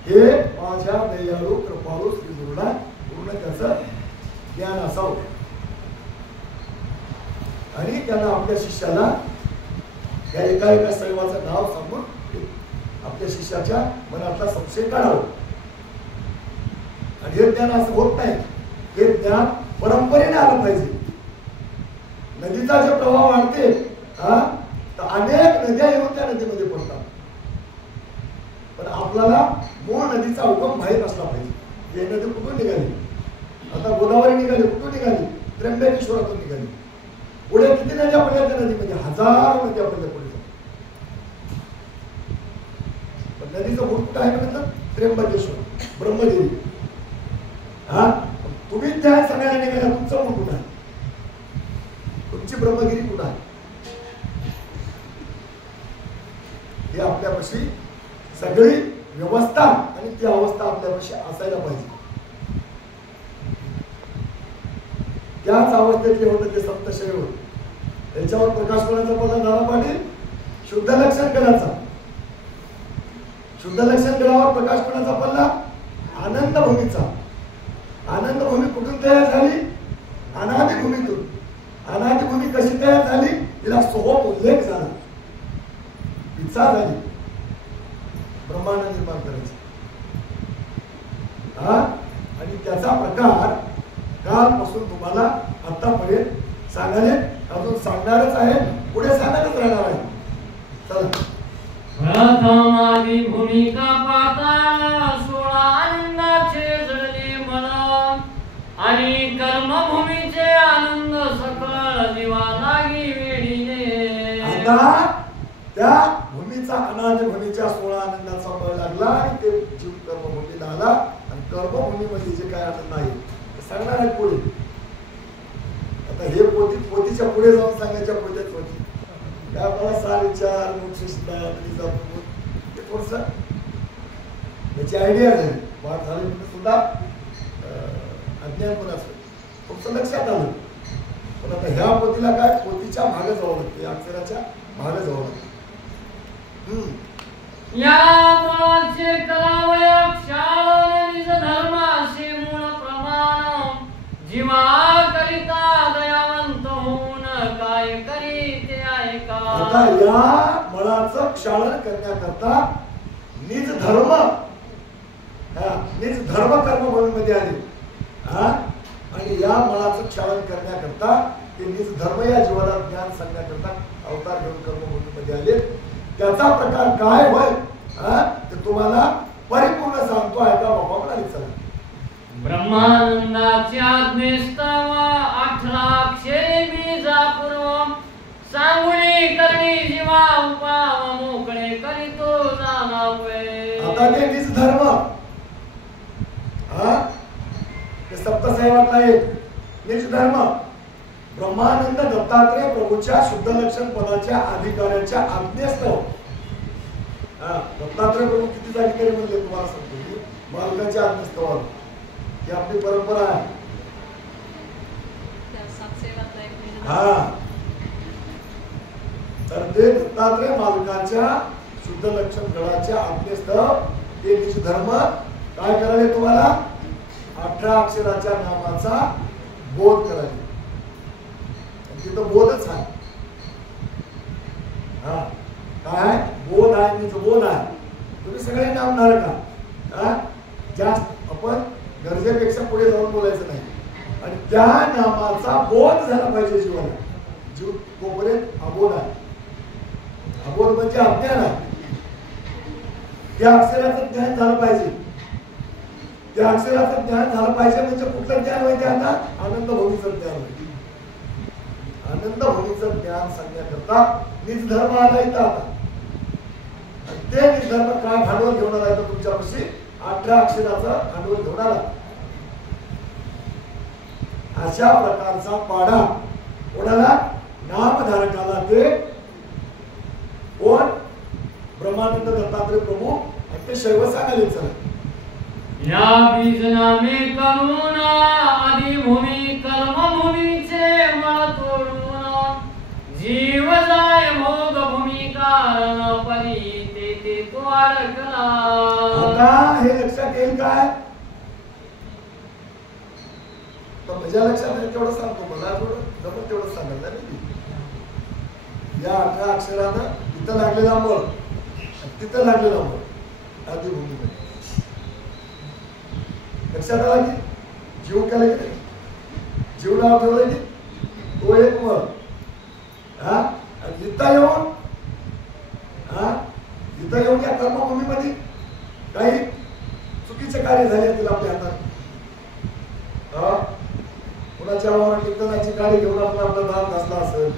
हे माझ्या दयाळू कृपाळू श्री गुरुला पूर्ण त्याचं ज्ञान असावं. आणि त्यांना आपल्या शिष्याला या एका शैवाचं नाव सांगून आपल्या शिष्याच्या मनातला संशय काढावं. आणि हे ज्ञान असं होत नाही. हे ज्ञान परंपरेने आलं पाहिजे. नदीचा जो प्रवाह वाढते तर अनेक नद्या येऊन त्या नदीमध्ये पडतात. पण आपल्याला मूळ नदीचा उगम माहीत असला पाहिजे. हे नदी कुठून निघाली? आता गोदावरी निघाली. कुठून निघाली? त्र्यंबकेश्वरातून निघाली. पुढे किती नद्या पडल्या त्या नदीमध्ये? हजारो नद्या पडल्या पुढे. पण नदीचं मूळ कुठं आहे म्हणतात? त्र्यंबकेश्वर, ब्रह्मगिरी. तुम्ही त्या सगळ्याला निघाला. तुमचं मूळ कुठं आहे? तुमची ब्रह्मगिरी कुठं आहे? हे आपल्यापाशी सगळी व्यवस्था आणि ती अवस्था आपल्यापाशी असायला पाहिजे. त्याच अवस्थेतले होतं ते सप्तशैव. त्याच्यावर प्रकाश कोणाचा पडला? दादा पाटील शुद्ध लक्षण गडाचा. शुद्ध लक्षण गडावर प्रकाश कोणाचा पडला? आनंद भूमीचा. आनंद भूमी कुठून तयार झाली? अनादी भूमीतून. अनादी भूमी कशी तयार झाली? तिला सोहम उल्लेख झाला, इच्छा झाली ब्रह्मांड निर्माण करायचं. आणि त्याचा प्रकार कालपासून तुम्हाला आतापर्यंत सांगायला, अजून सांगणारच आहे, पुढे सांगतच राहणार आहे. चला. प्रथम आदी भूमिका पाताळ 16 आनंदाचे जडले मला. आता त्या भूमीचा अनादी भूमीच्या 16 आनंदाचा बळ लागला आणि ते जीव कर्मभूमीला आला आणि कर्मभूमीमध्ये जे काय आनंद आहे ते सांगणार आहे पुढे. आता हे पोतीच्या पुढे जाऊन सांगायच्या पोत्यात होती काय मला 6 विचार मोक्ष ते थोडस त्याची आयडिया झाली वाट झाली म्हणजे सुद्धा अज्ञान पण असं थोडस लक्षात आलं. पण आता ह्या पोतीला काय पोतीच्या मागे जावं लागतं या अक्षराच्या मागे जावं लागतं. या मुळाचे करावया क्षालन निज धर्माशी मूळ प्रमाण जीवा करिता दयावंत होऊन काय करी ते ऐका. आता या मुळाचं क्षालन करण्याकरता निज धर्म कर्मभूमीमध्ये आले आणि या मुळाचं क्षालन करण्याकरता ते निज धर्म या जीवाला ज्ञान सांगण्याकरता अवतार घेऊन कर्मभूमीमध्ये आले. त्याचा प्रकार काय होय ते तुम्हाला परिपूर्ण सांगतो ऐका बाबा म्हणाले. चला ब्रह्मानंदाच्या आज्ञेस्तव 18 अक्षरे बीजापूर्व सांगुणी करणी जीवा उपाव मोकळे करीतो जाणावे. आता ते निज धर्म ते सप्तसाहेबातला एक निज धर्म ब्रह्मानंद दत्तात्रय प्रभूच्या शुद्ध लक्षण पदाच्या अधिकाऱ्याच्या आज्ञेस्तव दत्तात्रय प्रभू किती अधिकारी म्हणले तुम्हाला सांगतो की मालकाच्या आज्ञेस्तवावर ही आपली परंपरा आहे. तर ते दत्तात्रय मालकाच्या शुद्ध लक्षण गणाच्या आज्ञेस्तव ते निज धर्म काय करायला तुम्हाला 18 अक्षराच्या नामाचा बोध करायला. तिथं बोधच आहे काय बोध आहे निज बोध आहे. तुम्ही सगळे नाम का जास्त आपण गरजेपेक्षा पुढे जाऊन बोलायचं नाही आणि त्या नामाचा बोध झाला पाहिजे जीवाला. जीव तोपर्यंत अबोध आहे. अबोध म्हणजे अज्ञान आहे. त्या अक्षराचं ज्ञान झालं पाहिजे. त्या अक्षराचं ज्ञान झालं पाहिजे म्हणजे कुठलं ज्ञान होईल आता आनंद भूमीचं ज्ञान होईल. आनंद भूमीचं ज्ञान सांगण्याकरता निज धर्म आला इथं आता आणि ते निज धर्म काय भांडवल घेऊन आला तर तुमच्यापाशी 18 अक्षराचं भांडवल घेऊन आला. अशा प्रकारचा पाढा कोणाला नामधारकाला ते कोण ब्रह्मानंद दत्तात्रय प्रभू आणि ते शैव सांगायला. चला या बीज नामे करून आदिभूमी कर्मभूमीचे मळ तोडून जीव जाय भोग भूमी कारण परी ते तो अडकला. आता हे लक्षात येईल काय तर माझ्या लक्षात येईल तेवढं सांगतो. मला जमत तेवढं सांगायला नाही. या 18 अक्षरानं तिथं लागलेला मळ तिथं लागलेला मळ आदिभूमीमध्ये लक्षात आला की जीव केला की जीव नाव ठेवलं की तो एक मळ इथं येऊन या कर्मभूमीमध्ये काही चुकीचे कार्य झाले असतील आपल्या हातात. कुणाच्या वावरात कीर्तनाची गाडी घेऊन आपण आपला दार घासला असेल.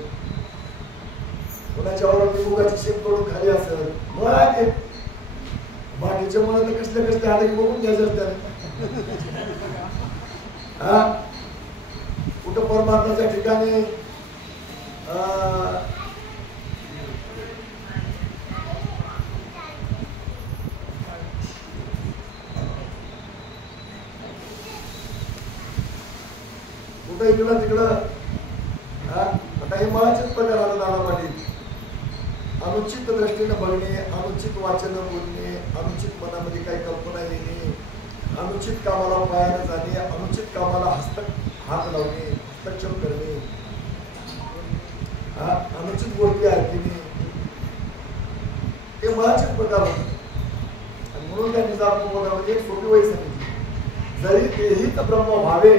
कुणाच्या वावरात मुगाची शेप तोडून खाली असेल. मळ आहे बाकीचे मळ तर कसले आले की बघून घ्यायचे त्याने. कुठं परमात्म्याच्या ठिकाणी कुठं इकडं तिकडं आता हे मळाचेच प्रकार आला दादा पाटील. अनुचित दृष्टीने बघणे, अनुचित वाचन बोलणे, अनुचित मनामध्ये काही कल्पना येणे, अनुचित कामाला पायाने जाणे, अनुचित कामाला हात लावणे, हस्तक्षेप करणे, अनुचित गोष्टी ऐकणे हे मळाचेच प्रकार होते. आणि म्हणून त्या निजाममध्ये एक सोपी वही सांगितली. जरी तेही ब्रह्म व्हावे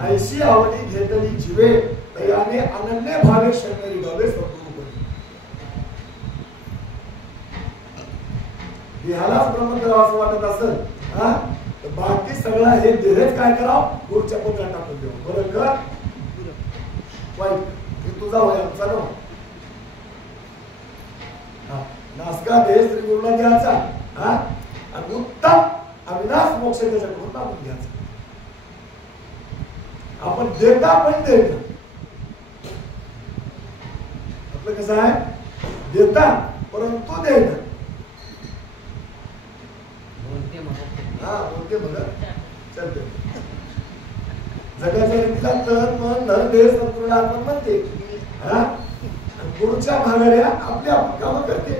ऐशी आवडी घेतली जीवे तयाने अनन्य भावे शरणरी गावे सद्गुरुपदी. देहालाच ब्रह्म करावं असं वाटत असेल तर बाकी सगळं हे देहच काय करावं गुरुच्या पत्रात टाकून देऊ. बरं कर वाईट हे तुझा होय आमचा न देता पण देता. आपलं कसं आहे, देता परंतु देता. हा बोलते बघा चालते. जगाच्या रीतीला तन मन धन देह संपूर्ण आपण म्हणते. हा गुरुच्या भागाड्या आपल्या कामं करते.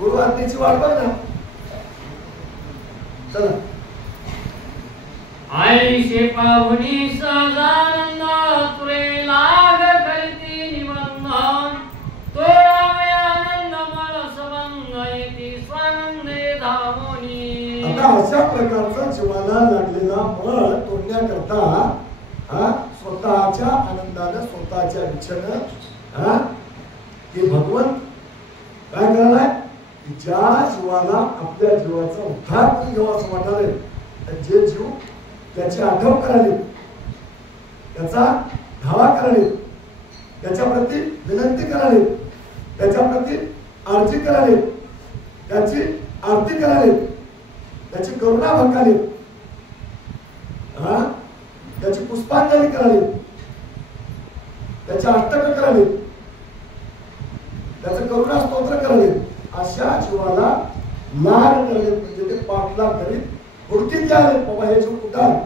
गुरु आज्ञेची वाट बघ ना. चला. आईशे पाहुणी सदानंद तुरे लाग करती निबंध तोडावयानंद मळ सबंध येती स्वानंदे धामोनी. आता अशा प्रकारचा जीवाला लागलेला मळ तोडण्याकरता स्वतःच्या आनंदानं स्वतःच्या इच्छेनं ते भगवंत काय करणार, ज्या जीवाला आपल्या जीवाचा उद्धार करून घ्यावा असं वाटायला जे जीव त्याची आठव कराले, त्याचा धावा कराले, त्याच्या प्रती विनंती कराले, त्याच्या प्रती आरती कराले, त्याची आरती कराले, त्याची करुणा भकाले, त्याची पुष्पांजली कराले, त्याचे अष्टक कराले, त्याचं करुणा स्तोत्र कराले, अशा जीवाला लाड कराले. म्हणजे ते पाठलाग करीत हुडकीत आले बाबा हे जीव कुठं आहे.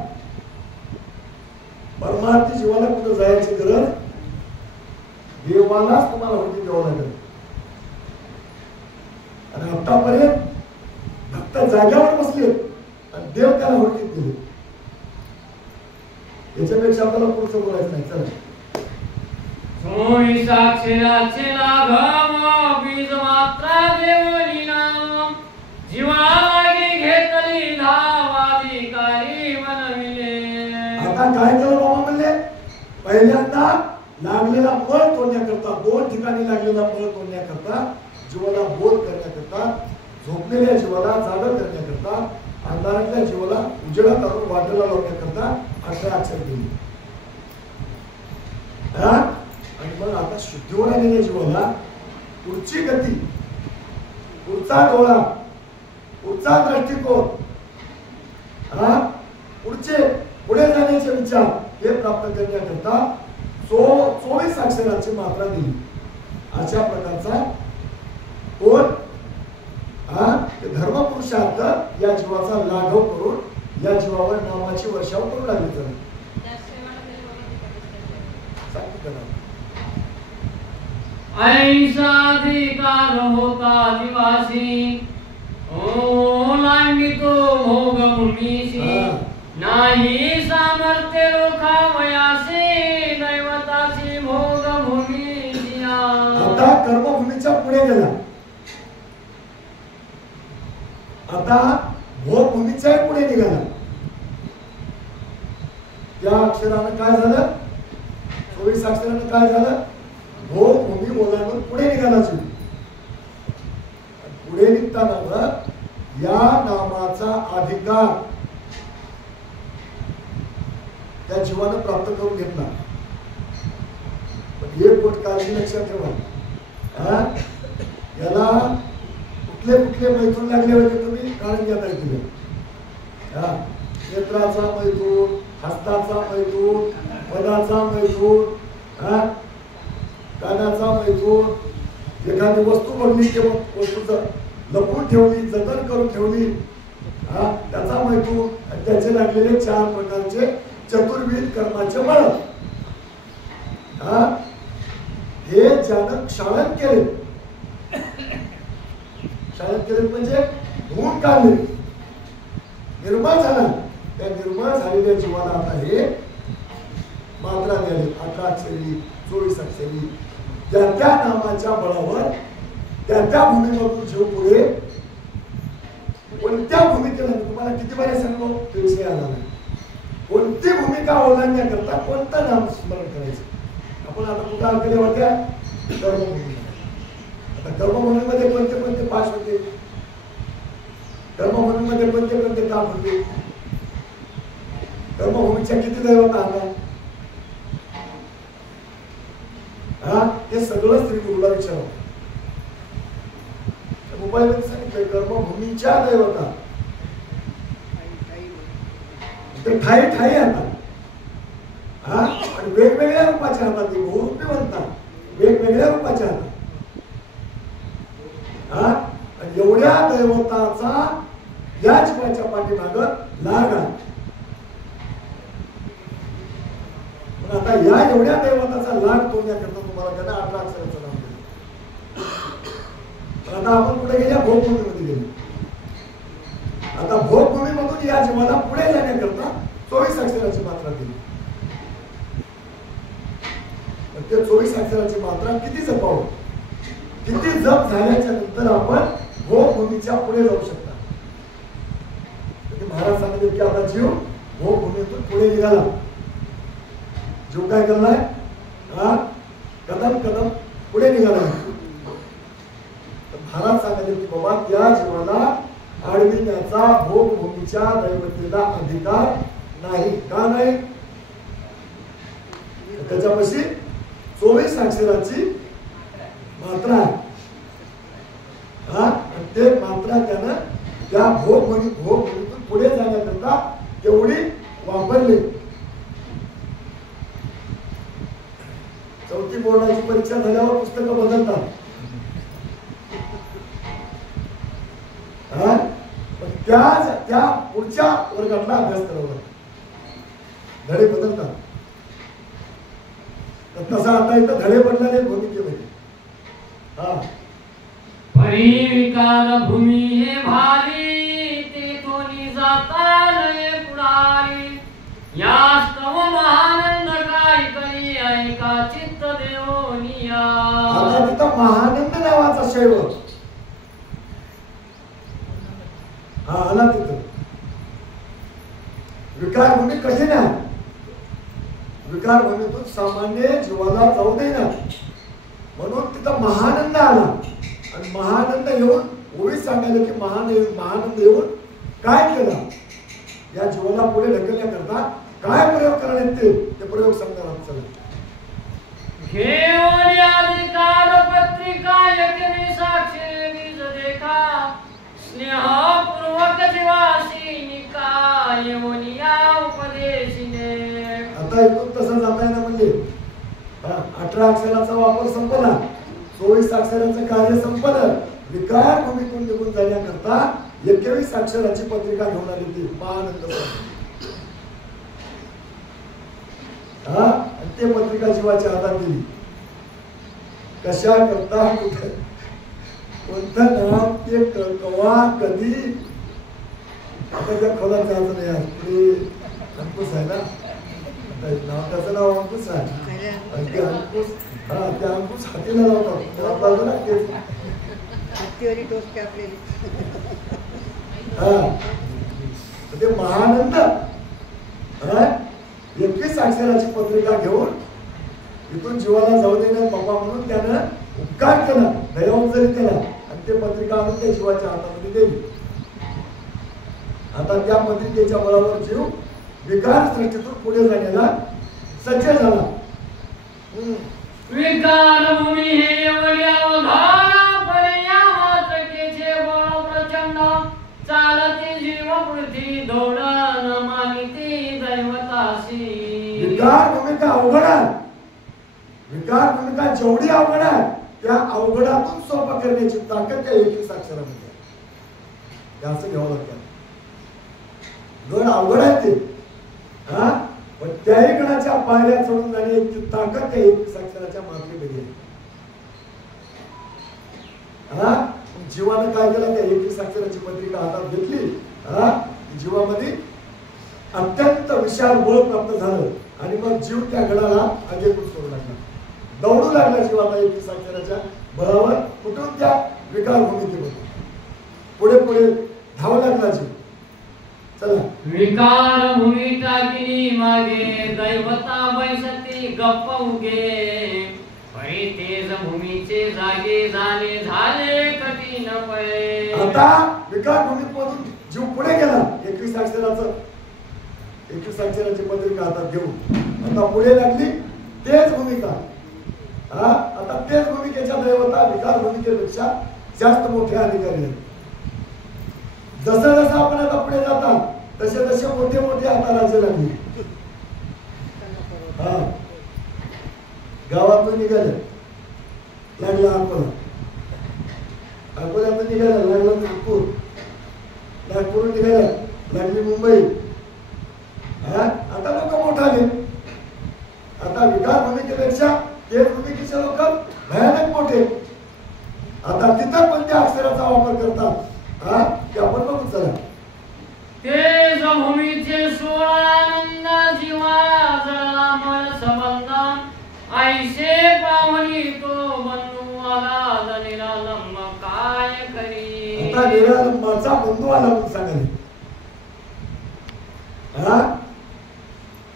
परमार्थी जीवाला कुठं जायची गरज, देवालाच तुम्हाला हुडकीत द्यावं लागेल. आणि आतापर्यंत भक्त जाग्यावर बसले आणि देव त्याला हुडकीत दिले. याच्यापेक्षा आपल्याला पुढचं बोलायचं नाही. चला. सोई साक्षराचे लाघव बीज मात्रा देवली नाम जीवालागी घेतली धावाधिकारी बनविले. आता काय केलं बाबा म्हणले, पहिल्यांदा लागलेला मळ तोडण्याकरता, दोन ठिकाणी लागलेला मळ तोडण्याकरता, जीवाला बोध करण्याकरता, झोपलेल्या जीवाला जागा करण्याकरता, अंधारातल्या जीवाला उजेडात आणून वाटेला लावण्याकरता 18 अक्षर दिली. आणि मग आता शुद्धीवर आलेल्या जीवाला पुढची गती, पुढचा डोळा, पुढचा दृष्टिकोन, पुढे जाण्याचे विचार हे प्राप्त करण्याकरता 24 अक्षराची मात्रा दिली. अशा प्रकारचा कोण धर्मपुरुषार्थ या जीवाचा लाघव करून या जीवावर नामाची वर्षाव करू लागली. ऐसा अधिकार होता दिवासी ओलांडितो भोग भूमीसी नाही सामर्थ्य लोखावयासी दैवतासी भोग भूमीसी. आता कर्मभूमीच्या पुढे गेला. आता भोगभूमीच्या पुढे निघाला. त्या अक्षरानं काय झालं, 24 अक्षरानं काय झालं, भोगभूमी ओलांडून पुढे निघाला. पुढे निघताना या नामाचा अधिकार त्या जीवानं प्राप्त करून घेतला. पण एक गोष्ट काळजी लक्षात ठेवा, याला कुठले कुठले मैथून लागले होते तुम्ही काढून घेता येतील. नेत्राचा मैथून, हस्ताचा मैथून, पदाचा मैथून, कानाचा मैथून, एखादी वस्तू बघली किंवा वस्तूचं लपवून ठेवली, जतन करून ठेवली, त्याचा मैथून, त्याचे लागलेले 4 प्रकारचे चतुर्विध कर्माचे बळ हे ज्यानं क्षालन केले, क्षालन केले म्हणजे धुवून काढले, निर्मळ झाला. त्या निर्मळ झालेल्या जीवाला आता हे मात्रा द्यावी. 18 अक्षरी, 24 अक्षरी, त्या त्या नामाच्या बळावर त्या त्या भूमीमधून जीव पुढे कोणत्या भूमिकेला, तुम्हाला किती बारे सांगलो विषय आला नाही, कोणती भूमिका ओलांडण्याकरता कोणतं नाम स्मरण करायचं. आपण आता कुठं आलेल्या होत्या कर्मभूमी. आता कर्मभूमीमध्ये कोणते कोणते पाच होते, कर्मभूमीमध्ये कोणते कोणते काम होते, कर्मभूमीच्या किती दैवत आला, हे सगळं श्री गुरुला विचारलं. मोबाईलमध्ये सांगितलंय कर्मभूमीच्या दैवता ते ठाई ठाई आता आणि वेगवेगळ्या रूपाचे हातात ते बहुरूपी म्हणतात वेगवेगळ्या रूपाचे हातात आणि एवढ्या दैवताचा या जीवाच्या पाठीमाग लाग आहे. पण आता या एवढ्या दैवताचा लाग तोडण्याकरता तुम्हाला त्यांना 18 अक्षराचं नाव दिलं. पण आता आपण कुठे गेल्या भोगभूमीमध्ये गेलो. आता भोगभूमीमधून या जीवाला पुढे जाण्याकरता 24 अक्षराची मात्रा दिली. ते 24 अक्षराची मात्रा किती जपावं किती जप झाल्याच्या नंतर आपण भोगभूमीच्या पुढे जाऊ शकता. महाराज सांगितले की आता जीव भोगभूमीतून पुढे निघाला. जीव काय करलाय कदम कदम पुढे निघाला. महाराज सांगितले की बाबा त्या जीवाला अडविण्याचा भोगभूमीच्या दैवतेला अधिकार नाही. का नाही? त्याच्यापाशी 24 अक्षराची मात्रा आहे. ते मात्रा त्यानं त्या भोगभूमीतून पुढे जाण्याकरता तेवढी वापरली. 4थी बोर्डाची परीक्षा झाल्यावर पुस्तकं बदलतात. पण त्या पुढच्या वर्गातला अभ्यास करावा धडे बदलतात. तसा आता इथं धडे बदलले भूमिकेमध्ये. परी विकार भूमी हे भारी ते तोनी जाता नये पुढारी यास्तव महानंद काय करी ऐका चित्त देवनिया. आता तिथं महानंद नावाचा शैव आला. तिथं विकार भूमी कठीण आहे. विकार भूमीतून सामान्य जीवाला जाऊ दे ना म्हणून तिथं महानंद आला. आणि महानंद येऊन ओळीच सांगायला की महानंद येऊन काय केला या जीवाला पुढे ढकलण्याकरता काय प्रयोग करण्यात ते प्रयोग सांगणार आहोत. चला घेऊन अधिकार पत्रिका यज्ञ साक्षी बीज देखा स्नेहपूर्वक जीवासी निकाय मुनिया उपदेशिने. आता इथून तसं जाता येणार म्हणजे 18 अक्षराचा वापर संपला. 24 अक्षराचं कार्य संपलं. विकार भूमीतून निघून जाण्याकरता 21 अक्षराची पत्रिका घेऊन आली ती महानंद. आणि ते पत्रिका जीवाच्या हातात दिली. कशा करता कुठे कोणतं नाव ते कवा कधी आता त्या खोलात जायचं नाही. पुढे अंकुश आहे ना नाव त्याचं नाव अंकुश आहे. आणि ते अंकुश त्या अंकुश हातीला लावतात ना ते महानंद 21 अक्षराची पत्रिका घेऊन इथून जीवाला जाऊ देण्यात बाबा म्हणून त्यानं उपकार केला दयावंजरी केला आणि ते पत्रिका आणून त्या जीवाच्या हातामध्ये दिली. आता त्या पत्रिकेच्या बळावर जीव विकार सृष्टीतून पुढे जाण्याला सज्ज झाला. विकार भूमी हे एवढ्या अवघाना पर्या मात्रकेचे बळ प्रचंड चालती जीव पृथ्वी दौड न मानिती दैवतासी. विकार भूमिका अवघड आहे. विकार भूमिका जेवढी अवघड आहे त्या अवघडातून सोपं करण्याची ताकद त्या 21 अक्षरामध्ये आहे. असं घ्यावं लागतं. गण अवघड आहे ते पण त्याही गणाच्या पायऱ्या चढून जाण्याची ताकद त्या 21 अक्षराच्या मात्रेमध्ये आहे. जीवानं काय केलं त्या 21 अक्षराची पत्रिका हातात घेतली. जीवामध्ये अत्यंत विशाल बळ प्राप्त झालं आणि मग जीव त्या गडाला आगेकूच करू लागला. दौडू लागला जीव आता 21 अक्षराच्या बळावर कुठून त्या विकार भूमिकेमध्ये पुढे पुढे धावू लागला जीव. चला विकार भूमी टाकिनी मागे दैवता बैसती गप्प उगे परी तेज भूमीचे जागे झाले कठीण पळे. आता विकार भूमीमधून जीव पुढे गेला. 21 अक्षराची पत्रिका हातात घेऊन आता पुढे लागली तेज भूमिका. आता तेज भूमिकेच्या दैवता विकार भूमिकेपेक्षा जास्त मोठे अधिकारी आहेत. जसं जसं आपण आता पुढे जातात तसे तसे मोठे मोठे आता राज्य लागले. हा गावातून निघाले लागला अकोला, अकोल्यातून निघायला लागला नागपूर, नागपूर निघायला लागली मुंबई. हा आता लोक मोठाले. आता विकार भूमिकेपेक्षा ते भूमिकेचे लोक भयानक मोठे. आता तिथं कोणत्या अक्षराचा वापर करतात हा ते आपण बघू. चला तेज भूमीचे सोळानंद जीवा जळला मन संबंध ऐसे पावनी तो बंधू आला दनिरालंब काय करी. आता निरालंबाचा बंधू आला म्हणून सांगाले. हा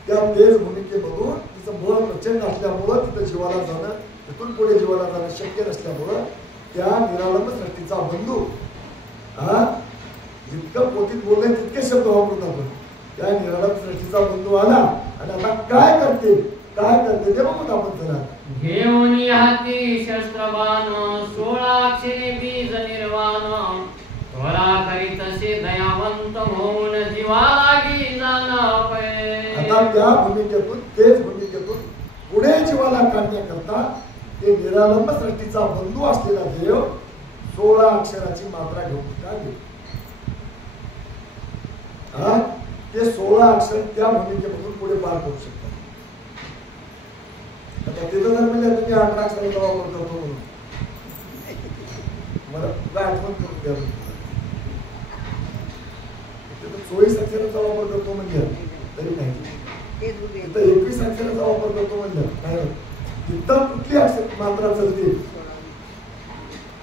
त्या तेज भूमिकेमधून तिचं बळ प्रचंड असल्यामुळं तिथं जीवाला जाणं, तिथून पुढे जीवाला जाणं शक्य नसल्यामुळं त्या निरालंब सृष्टीचा बंधू हा जितकं पोतीत बोलले तितके शब्द वापरत आपण. त्या निरालंब सृष्टीचा बंधू आला आणि आता काय करते ते बघूत आपण. जरा घेऊन हाती शस्त्रबाण 16 अक्षरे बीज निर्वाण त्वरा करीत असे दयावंत होऊन जीवा लागी जाणं पै. आता त्या भूमिकेतून तेच भूमिकेतून पुढे जीवाला काढण्याकरता ते निरालंब सृष्टीचा बंधू असलेला देव 16 अक्षराची मात्रा घेऊन काढले. हा ते 16 अक्षर त्या भूमिकेमधून पुढे पार करू शकतात. आता तिथं जर म्हणजे तुम्ही 18 अक्षराचा वापर करतो म्हणून मला आठवण करून द्या. तिथं 24 अक्षराचा वापर करतो म्हणजे तरी नाही, तिथं 21 अक्षराचा वापर करतो म्हणजे काय तिथं कुठली अक्षर मात्रा चलते.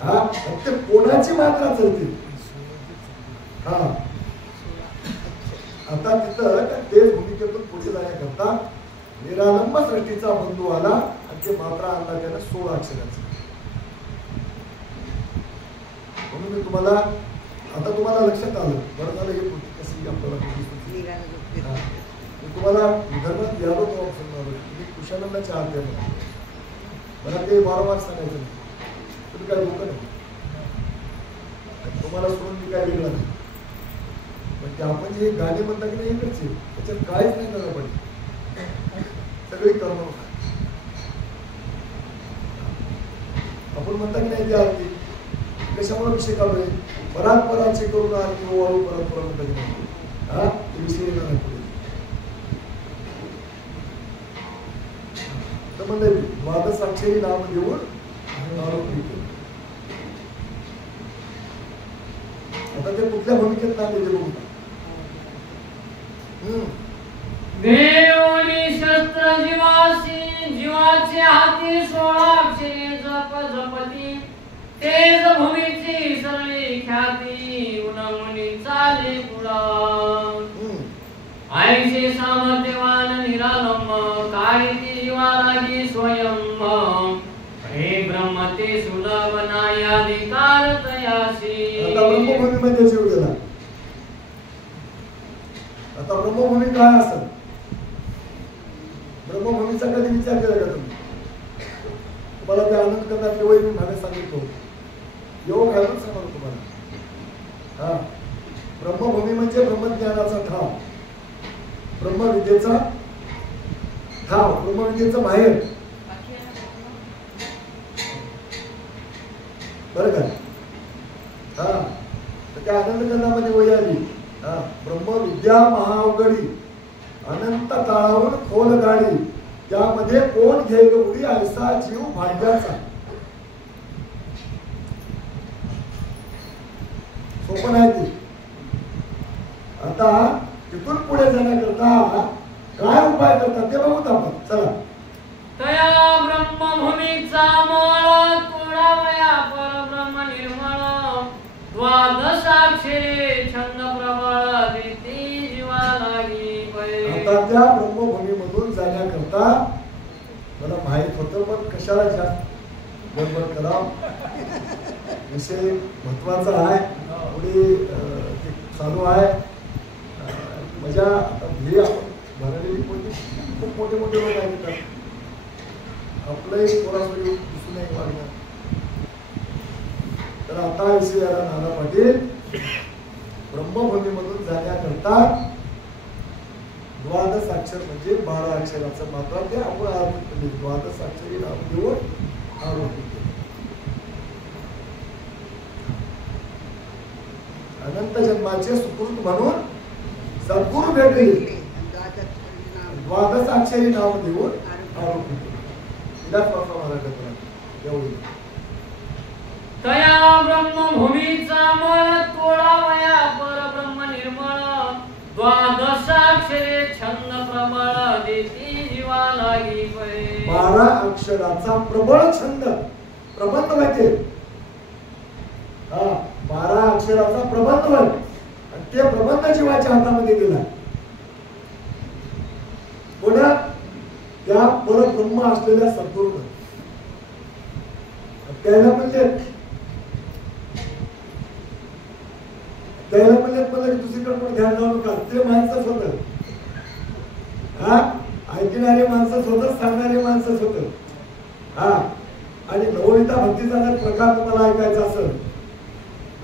हा फक्त कोणाची मात्रा चलते. हा आता तिथं तेच भूमिकेतून पुढे जाण्याकरता निरालंब सृष्टीचा बंधू आला आणि ते मात्रा आणला त्याला 16 अक्षराचा. म्हणून मी तुम्हाला आता तुम्हाला लक्षात आलं. बरं झालं हे कशी आपल्याला तुम्हाला धर्मात यालो तो तुम्ही कुशानंदाच्या आत द्या. मला ते वारंवार सांगायचं नाही. तुम्ही काय धोका नाही, तुम्हाला सोडून मी काय वेगळं नाही. पण ते आपण जे गाणे म्हणता की नाही इकडचे त्याच्यात काहीच नाही झालं पाहिजे. सगळी कर्म आपण म्हणता की नाही ती आरती कशामुळे विषय काढू आहे. परात्पराचे करून आरती वाळू परंपरा म्हणता की नाही. हा विषय येणार नाही पुढे. तर म्हणजे द्वादशाक्षरी नाम देऊन आता ते कुठल्या भूमिकेत नाम दिले बघू. देवनी शस्त्र जीवासी जीवाचे हाती 16 अक्षरे जप जपती तेज भूमीची सरळी ख्याती उन्मुनी चाले पुढा. ऐसे सामर्थ्यवान निरालंब काळी जीवा लागी स्वयं हे ब्रह्म ते सुलभ नायाधिकार तयासी. आता ब्रह्मभूमीमध्ये जीव गेला. आता ब्रह्मभूमी काय असेल. ब्रह्मभूमीचा कधी विचार केला का तुम्ही. तुम्हाला ते आनंद करण्याचे वय मी म्हणे सांगितलो योग घालून सांगतो तुम्हाला. हा ब्रह्मभूमी म्हणजे ब्रह्मज्ञानाचा ठाव, ब्रह्मविद्येचा ठाव, ब्रह्मविद्येचं माहेर. बरं का. हा तर त्या आनंदकंदामध्ये वय आली. हा ब्रह्मविद्या महाअवघडी अनंत काळाहून खोल गाडी त्यामध्ये कोण घेईल उडी ऐसा जीव भाग्याचा. सोपं नाही ते. आता तिथून पुढे जाण्याकरता काय उपाय करतात ते बघूत आपण. चला तया ब्रह्मभूमीचा मळ तोडावया परब्रह्म निर्मळ द्वादशाक्षरे छंद प्रबळ देती जीवा लागी पै. आता त्या ब्रह्मभूमीमधून जाण्याकरता मला माहित होतं पण कशाला जास्त गडबड करा. विषय महत्वाचा आहे. पुढे ते चालू आहे. मजा आता हे आपण भरलेली खूप मोठे मोठे लोक आहेत. आपलंही थोडासा दिसून नाही वाढणार. तर आता विषय आला नाना पाटील ब्रह्मभूमीमधून जाण्याकरता द्वादश अक्षर म्हणजे 12 अक्षराचं मात्र ते आपण आरोग्य द्वादश अक्षरी नाव देऊन आरोग्य अनंत जन्माचे सुकृत म्हणून सद्गुरु भेटले द्वादश अक्षरी नाव देऊन आरोग्य एवढी तया ब्रह्मभूमीचा मळ तोडावया परब्रह्म निर्मळ द्वादशाक्षरे छंद प्रबळ देती जीवा लागी पळे 12 अक्षराचा प्रबळ छंद प्रबंध माहिती हा 12 अक्षराचा प्रबंध आणि ते प्रबंध जीवाच्या हातामध्ये दिला कोणा त्या परब्रह्म असलेल्या सद्गुरूने त्याला म्हणजे मला दुसरीकडे पण ध्यान लावू नका ते माणसंच होतं हा ऐकणारे माणसंच होतं सांगणारे माणसंच होतं हा आणि नवनीता भक्तीचा जर प्रकार तुम्हाला ऐकायचा असेल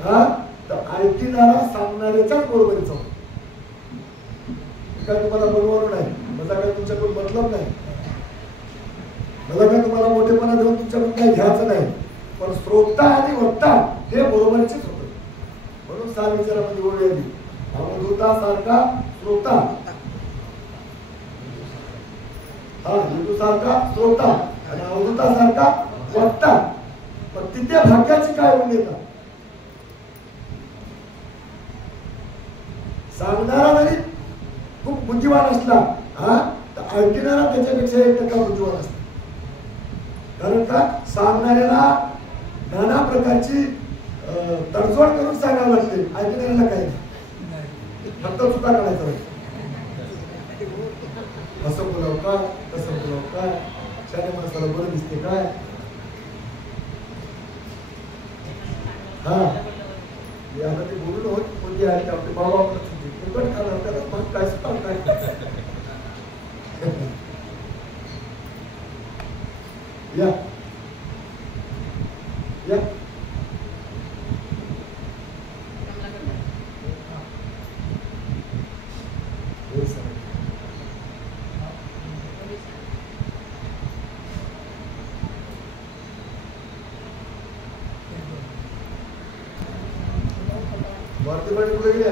हा तर ऐकणारा सांगणाऱ्याच्याच बरोबरीचा होता काय तुम्हाला बरोबर नाही मला काय तुमच्याकडून मतलब नाही मला काय तुम्हाला मोठेपणा देऊन तुमच्याकडून काही घ्यायचं नाही पण श्रोता आणि वक्ता हे बरोबरचेच होतं म्हणून सार विचारामध्ये ओळी आली अवधूता सारखा श्रोता हा हिंदू सारखा श्रोता आणि अवधूता सारखा वक्ता पण तिथे भाग्याची काय होऊन येतात सांगणारा जरी खूप बुद्धिवान असला हा तर ऐकणारा त्याच्यापेक्षा 1% बुद्धिवान असतो कारण का सांगणाऱ्याला नाना प्रकारची तडजोड करून सांगावं लागते ऐकणाऱ्याला काही नाही फक्त चुका काढायचा असं बोलाव का तसं बोलाव काय शाने माणसाला बरं दिसते काय हा आता ते बोलून होत कोणती आहे आपले बाबा फुकट खाणार मग काय सुद्धा काय या या भारती पाटील कुठे गेल्या